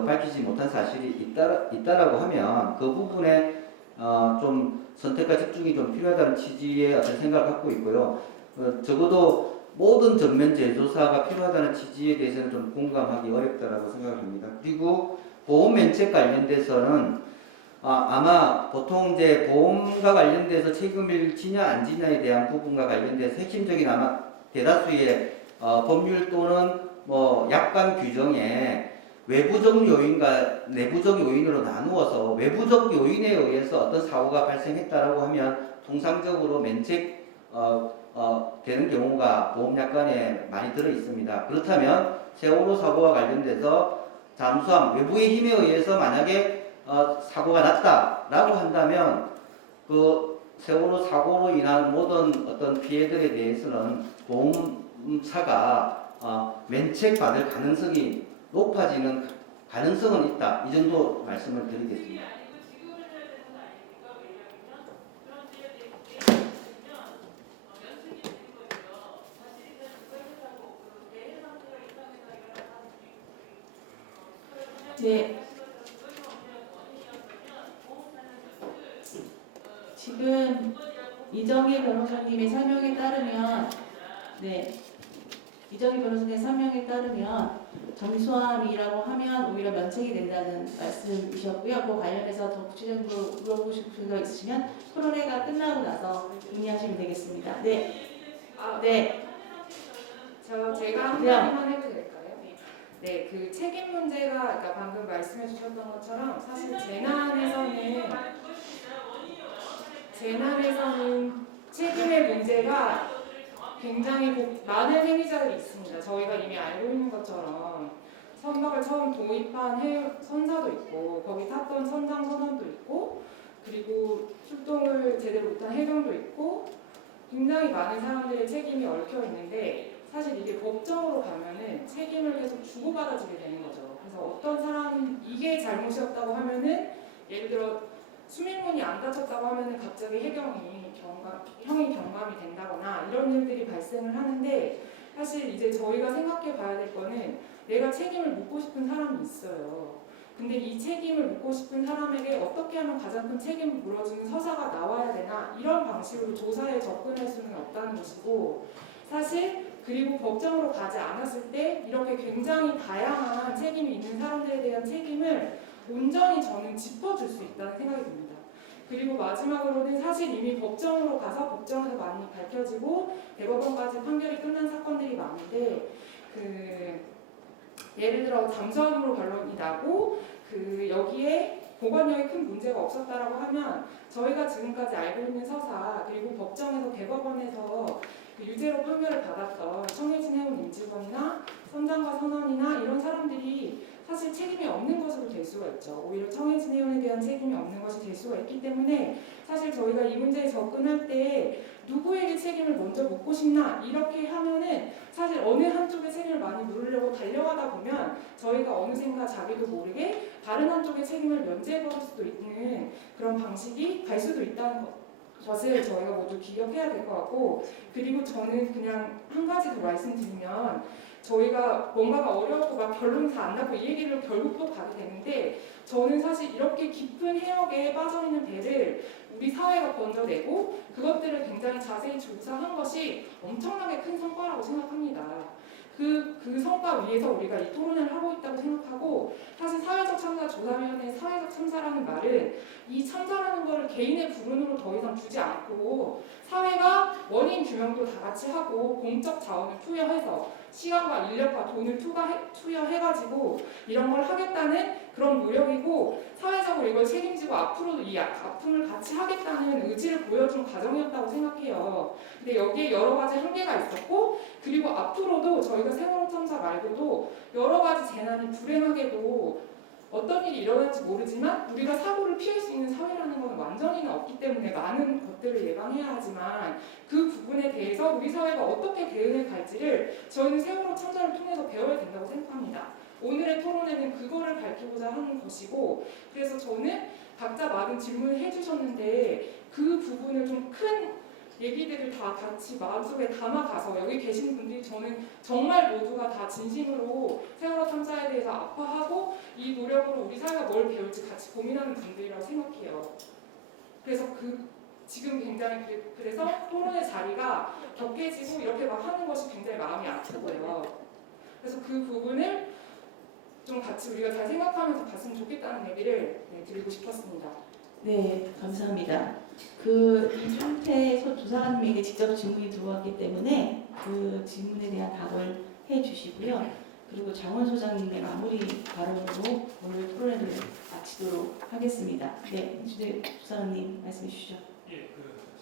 밝히지 못한 사실이 있다라고 하면 그 부분에 좀 선택과 집중이 좀 필요하다는 취지의 어떤 생각을 갖고 있고요. 적어도 모든 전면 재조사가 필요하다는 취지에 대해서는 좀 공감하기 어렵다라고 생각합니다. 그리고 보험 면책 관련돼서는 아마 보통 이제 보험과 관련돼서 책임을 지냐 안 지냐에 대한 부분과 관련돼서 핵심적인 아마 대다수의 법률 또는 뭐 약관 규정에 외부적 요인과 내부적 요인으로 나누어서 외부적 요인에 의해서 어떤 사고가 발생했다라고 하면 통상적으로 면책 되는 경우가 보험약관에 많이 들어 있습니다. 그렇다면 세월호 사고와 관련돼서 잠수함 외부의 힘에 의해서 만약에 사고가 났다라고 한다면 그 세월호 사고로 인한 모든 어떤 피해들에 대해서는 보험사가 면책받을 가능성이 높아지는 가능성은 있다. 이 정도 말씀을 드리겠습니다. 지금 이정희 변호사님의 설명에 따르면 이정희 변호사님의 설명에 따르면 정수함이라고 하면 오히려 면책이 된다는 말씀이셨고요. 그 관련해서 더 구체적으로 물어보실 거 있으시면 토론회가 끝나고 나서 문의하시면 되겠습니다. 제가 한 마디만 해도 될까요? 네, 그 책임 문제가 그러니까 방금 말씀해 주셨던 것처럼 사실 재난에서는 책임의 문제가 굉장히 많은 행위자들이 있습니다. 저희가 이미 알고 있는 것처럼 선박을 처음 도입한 선사도 있고 거기 탔던 선장 선원도 있고 그리고 출동을 제대로 못한 해병도 있고 굉장히 많은 사람들의 책임이 얽혀 있는데 사실 이게 법정으로 가면은 책임을 계속 주고받아지게 되는 거죠. 그래서 어떤 사람은 이게 잘못이었다고 하면은 예를 들어 수밀문이 안 닫혔다고 하면은 갑자기 형이 경감이 된다거나 이런 일들이 발생을 하는데 사실 이제 저희가 생각해 봐야 될 거는 내가 책임을 묻고 싶은 사람이 있어요. 근데 이 책임을 묻고 싶은 사람에게 어떻게 하면 가장 큰 책임을 물어주는 서사가 나와야 되나 이런 방식으로 조사에 접근할 수는 없다는 것이고 사실 그리고 법정으로 가지 않았을 때 이렇게 굉장히 다양한 책임이 있는 사람들에 대한 책임을 온전히 저는 짚어줄 수 있다는 생각이 듭니다. 그리고 마지막으로는 사실 이미 법정으로 가서 법정에서 많이 밝혀지고 대법원까지 판결이 끝난 사건들이 많은데 예를 들어 잠수함으로 결론이 나고 여기에 보관력에 큰 문제가 없었다라고 하면 저희가 지금까지 알고 있는 서사 그리고 법정에서 대법원에서 유죄로 판결을 받았던 청해진 해운 임직원이나 선장과 선원이나 이런 사람들이 사실 책임이 없는 것으로 될 수가 있죠. 오히려 청해진 해운에 대한 책임이 없는 것이 될 수가 있기 때문에 사실 저희가 이 문제에 접근할 때 누구에게 책임을 먼저 묻고 싶나 이렇게 하면은 사실 어느 한쪽의 책임을 많이 물으려고 달려가다 보면 저희가 어느샌가 자기도 모르게 다른 한쪽의 책임을 면제해버릴 수도 있는 그런 방식이 갈 수도 있다는 것을 저희가 모두 기억해야 될 것 같고 그리고 저는 그냥 한 가지 더 말씀드리면 저희가 뭔가가 어려웠고 막 결론 다 안 나고 이 얘기를 결국 또 가게 되는데 저는 사실 이렇게 깊은 해역에 빠져있는 배를 우리 사회가 건져내고 그것들을 굉장히 자세히 조사한 것이 엄청나게 큰 성과라고 생각합니다. 그 성과 위에서 우리가 이 토론을 하고 있다고 생각하고 사실 사회적 참사 조사위원회 사회적 참사라는 말은 이 참사라는 거를 개인의 불운으로 더 이상 두지 않고 사회가 원인 규명도 다 같이 하고 공적 자원을 투여해서 시간과 인력과 돈을 투여해가지고 이런 걸 하겠다는 그런 노력이고 사회적으로 이걸 책임지고 앞으로도 이 아픔을 같이 하겠다는 의지를 보여준 과정이었다고 생각해요. 근데 여기에 여러 가지 한계가 있었고 그리고 앞으로도 저희가 세월호 참사 말고도 여러 가지 재난이 불행하게도 어떤 일이 일어날지 모르지만 우리가 사고를 피할 수 있는 사회라는 건 완전히는 없기 때문에 많은 것들을 예방해야 하지만 그 부분에 대해서 우리 사회가 어떻게 대응해 갈지를 저희는 세월호 참사를 통해서 배워야 된다고 생각합니다. 오늘의 토론회는 그거를 밝히고자 하는 것이고 그래서 저는 각자 많은 질문을 해주셨는데 그 부분을 좀 큰 얘기들을 다 같이 마음속에 담아가서 여기 계신 분들이 저는 정말 모두가 다 진심으로 세월호 참사에 대해서 아파하고 이 노력으로 우리 사회가 뭘 배울지 같이 고민하는 분들이라고 생각해요. 그래서 지금 굉장히 그래서 토론의 자리가 격해지고 이렇게 막 하는 것이 굉장히 마음이 아프고요. 그래서 그 부분을 좀 같이 우리가 잘 생각하면서 갔으면 좋겠다는 얘기를 드리고 싶었습니다. 네, 감사합니다. 이준태 조사관님에게 직접 질문이 들어왔기 때문에 그 질문에 대한 답을 해주시고요. 그리고 장원 소장님의 마무리 발언으로 오늘 토론회를 마치도록 하겠습니다. 네, 이준태 조사관님 말씀해 주시죠. 예,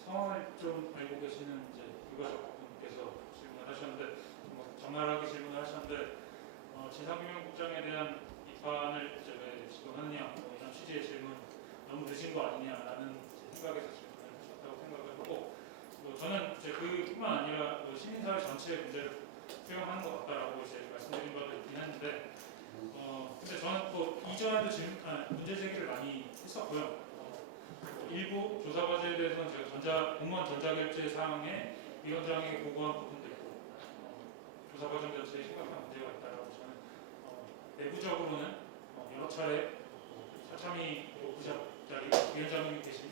상황을 좀 알고 계시는 유가족분께서 질문을 하셨는데 적나라하게 질문을 하셨는데 진상규명국장에 대한 비판을 왜 지금 하느냐 이런 취지의 질문 너무 늦은 거 아니냐라는 생각에서 질문을 하셨다고 생각을 하고 저는 그뿐만 아니라 시민사회 전체의 문제를 투영하는 것 같다라고 말씀드린 바도 있긴 했는데 근데 저는 또 이전에도 문제 제기를 많이 했었고요. 일부 조사 과제에 대해서는 제가 공무원 전자결제 사항에 위원장에게 보고한 부분도 있고 조사 과정 자체에 심각한 문제가 있다라고 저는 내부적으로는 여러 차례 차참위 부자리 위원장님이 계신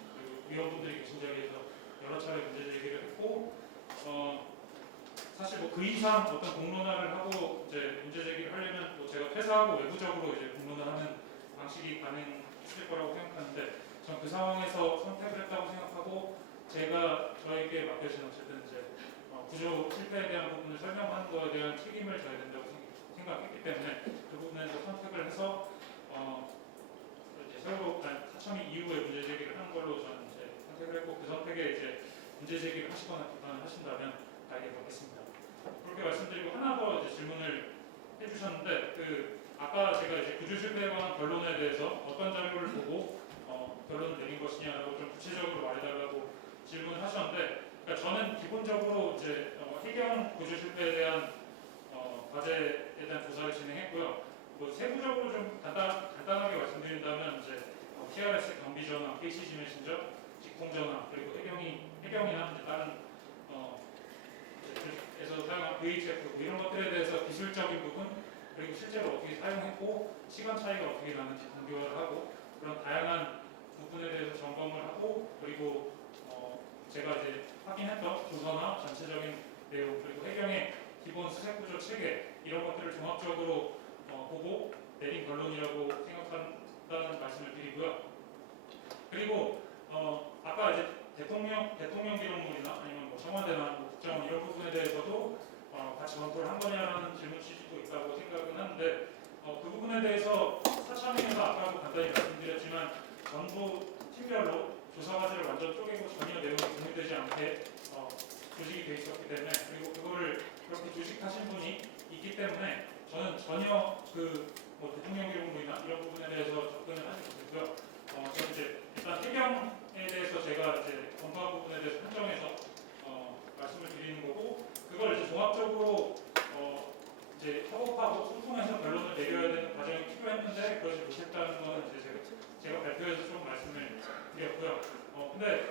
위원분들이 계신 자리에서 여러 차례 문제 제기를 했고 사실 뭐 그 이상 어떤 공론화를 하고 이제 문제 제기를 하려면 뭐 제가 퇴사하고 외부적으로 이제 공론화하는 방식이 가능했을 거라고 생각하는데 전 그 상황에서 선택을 했다고 생각하고 제가 저에게 맡겨진 어쨌든 이제 구조 실패에 대한 부분을 설명하는 거에 대한 책임을 져야 된다고 생각했기 때문에 그 부분에서 선택을 해서 이제 새로 사참위 이후에 문제 제기를 하는 걸로 저는 이제 선택을 했고 그 선택에 이제 문제 제기를 하시거나 비판을 하신다면 알게 받겠습니다. 그렇게 말씀드리고 하나 더 이제 질문을 해주셨는데 아까 제가 이제 구조 실패에 관한 결론에 대해서 어떤 자료를 보고 결론을 내린 것이냐라고 좀 구체적으로 말해달라고 질문을 하셨는데, 그러니까 저는 기본적으로 이제 해경 구조 실패에 대한 과제에 대한 조사를 진행했고요. 뭐 세부적으로 좀 간단하게 말씀드린다면 이제 TRS 경비전화, KCG 메신저, 직통전화 그리고 해경이나 이제 다른 에서 사용한 VHF 뭐 이런 것들에 대해서 기술적인 부분 그리고 실제로 어떻게 사용했고 시간 차이가 어떻게 나는지 공개를 하고 그런 다양한 부분에 대해서 점검을 하고 그리고 제가 이제 확인했던 조서나 전체적인 내용 그리고 해경의 기본 수색구조 체계 이런 것들을 종합적으로 보고 내린 결론이라고 생각한다는 말씀을 드리고요. 그리고 아까 이제 대통령 기록물이나 아니면 뭐 청와대나 뭐 국정원 이런 부분에 대해서도 같이 검토를 한 거냐라는 질문 취지도 있다고 생각은 하는데 그 부분에 대해서 사참위에서 아까도 간단히 말씀드렸지만 전부 팀별로 조사 과제를 완전 쪼개고 전혀 내용이 공유되지 않게 조직이 돼 있었기 때문에 그리고 그거를 그렇게 조직하신 분이 있기 때문에 저는 전혀 뭐 대통령 기록물이나 이런 부분에 대해서 접근을 하지 못했고요. 저는 이제 일단 해경에 대해서 제가 이제 검토한 부분에 대해서 한정해서 말씀을 드리는 거고 그걸 이제 종합적으로 이제 협업하고 소통해서 결론을 내려야 되는 과정이 필요했는데 그러지 못했다는 거는 이제 제가 발표해서 좀 말씀을 드렸고요. 근데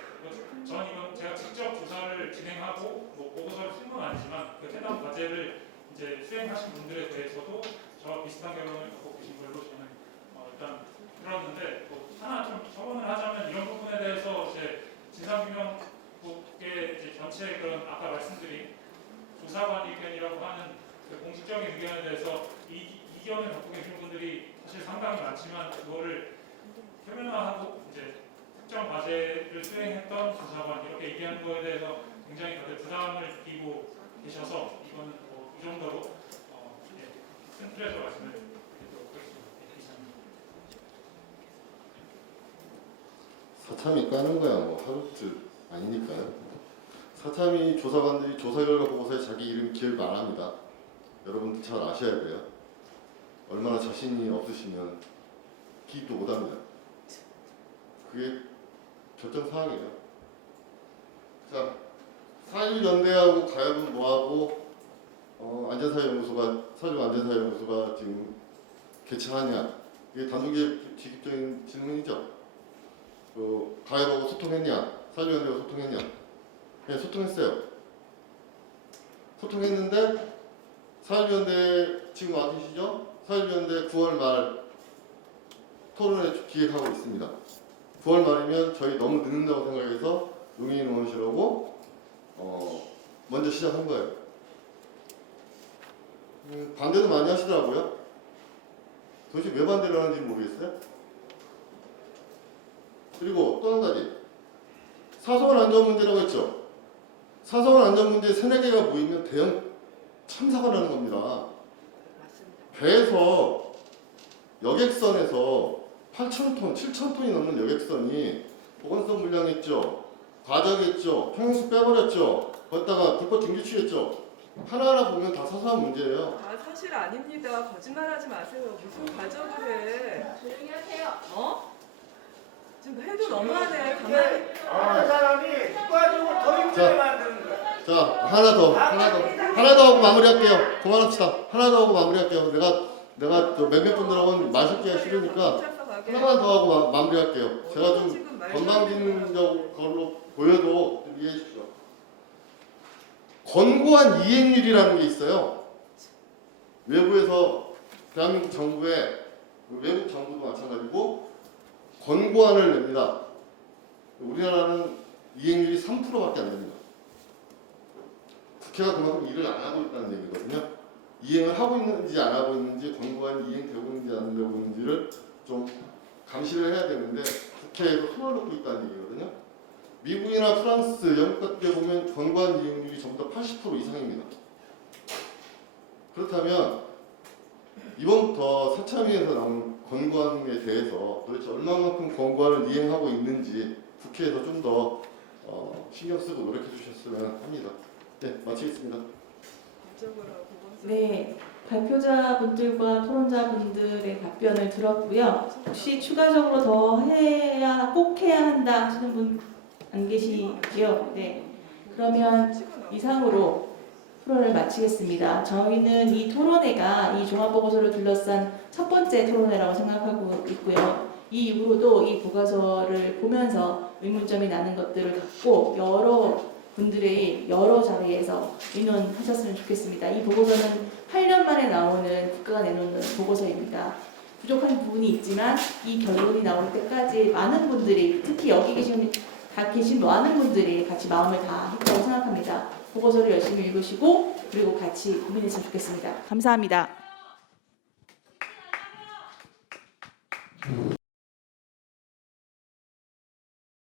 전 이건 제가 직접 조사를 진행하고 뭐 보고서를 쓴 건 아니지만 그 해당 과제를 이제 수행하신 분들에 대해서도 저와 비슷한 결론을 갖고 계신 걸로 저는 일단 들었는데 뭐 하나 좀 첨언을 하자면 이런 부분에 대해서 이제 진상규명국의 이제 전체 그런 아까 말씀드린 조사관 의견이라고 하는 그 공식적인 의견에 대해서 이견을 갖고 계신 분들이 사실 상당히 많지만 그거를 표면화하고 이제 특정 과제를 수행했던 조사관 이렇게 얘기하는 거에 대해서 굉장히 다들 부담을 느끼고 계셔서 이거는 이 정도로 큰 틀에서 말씀을 드리도록 하겠습니다. 이상입니다. 사참이 까는 거야 뭐 하루트 아니니까요. 사참이 조사관들이 조사 결과 보고서에 자기 이름 기억 안 합니다. 여러분들 잘 아셔야 돼요. 얼마나 자신이 없으시면 기입도 못 합니다. 그게 결정사항이에요. 자, 4.1 연대하고 가야금 뭐하고 사회적 안전사회연구소가 지금 개최하냐? 이게 단순기획적인 질문이죠. 가야금하고 소통했냐? 4.1 연대하고 소통했냐? 네, 소통했어요. 소통했는데 4.1 연대 지금 와주시죠? 4.1 연대 9월 말 토론회 기획하고 있습니다. 9월 말이면 저희 너무 늦는다고 생각해서 용인 의원실하고 먼저 시작한 거예요. 반대도 많이 하시더라고요. 도대체 왜 반대를 하는지 모르겠어요. 그리고 또 한 가지 사소한 안전 문제라고 했죠. 사소한 안전 문제 3-4개가 모이면 대형 참사가 나는 겁니다. 배에서 여객선에서 8,000톤, 7,000톤이 넘는 여객선이 보건성 불량했죠. 과적했죠. 평행수 빼버렸죠. 거기다가 불법 등기 취했죠. 하나하나 보면 다 사소한 문제예요. 아 사실 아닙니다. 거짓말하지 마세요. 무슨 과정을 해? 조용히 하세요. 지금 해도 너무하네. 가만히. 사람이 국가적으로 더 힘들게 만드는 거야. 자, 하나 더 하고 마무리할게요. 그만합시다. 하나 더 하고 마무리할게요. 내가 몇몇 분들하고는 말 섞기가 싫으니까 하나만 더 하고 마무리할게요. 제가 좀 건방진 걸로 보여도 좀 이해해 주십시오. 권고안 이행률이라는 게 있어요. 외부에서 대한민국 정부에 외국 정부도 마찬가지고 권고안을 냅니다. 우리나라는 이행률이 3%밖에 안 됩니다. 국회가 그만큼 일을 안 하고 있다는 얘기거든요. 이행을 하고 있는지 안 하고 있는지, 권고안이 이행되고 있는지 안 되고 있는지를 좀 감시를 해야 되는데 국회에도 손을 놓고 있다는 얘기거든요. 미국이나 프랑스, 영국 같은 데 보면 권고안 이행률이 전부 다 80% 이상입니다. 그렇다면 이번부터 사참위에서 나온 권고안에 대해서 도대체 얼마만큼 권고안을 이행하고 있는지 국회에서 좀 더 신경 쓰고 노력해 주셨으면 합니다. 네, 마치겠습니다. 네, 발표자분들과 토론자분들의 답변을 들었고요. 혹시 추가적으로 더 꼭 해야 한다 하시는 분 안 계시죠? 네, 그러면 이상으로 토론을 마치겠습니다. 저희는 이 토론회가 이 종합보고서를 둘러싼 첫 번째 토론회라고 생각하고 있고요. 이 이후로도 이 보고서를 보면서 의문점이 나는 것들을 갖고 여러 분들의 여러 자리에서 의논하셨으면 좋겠습니다. 이 보고서는 8년 만에 나오는 국가가 내놓는 보고서입니다. 부족한 부분이 있지만 이 결론이 나올 때까지 많은 분들이, 특히 여기 계신 많은 분들이 같이 마음을 다했다고 생각합니다. 보고서를 열심히 읽으시고 그리고 같이 고민했으면 좋겠습니다. 감사합니다.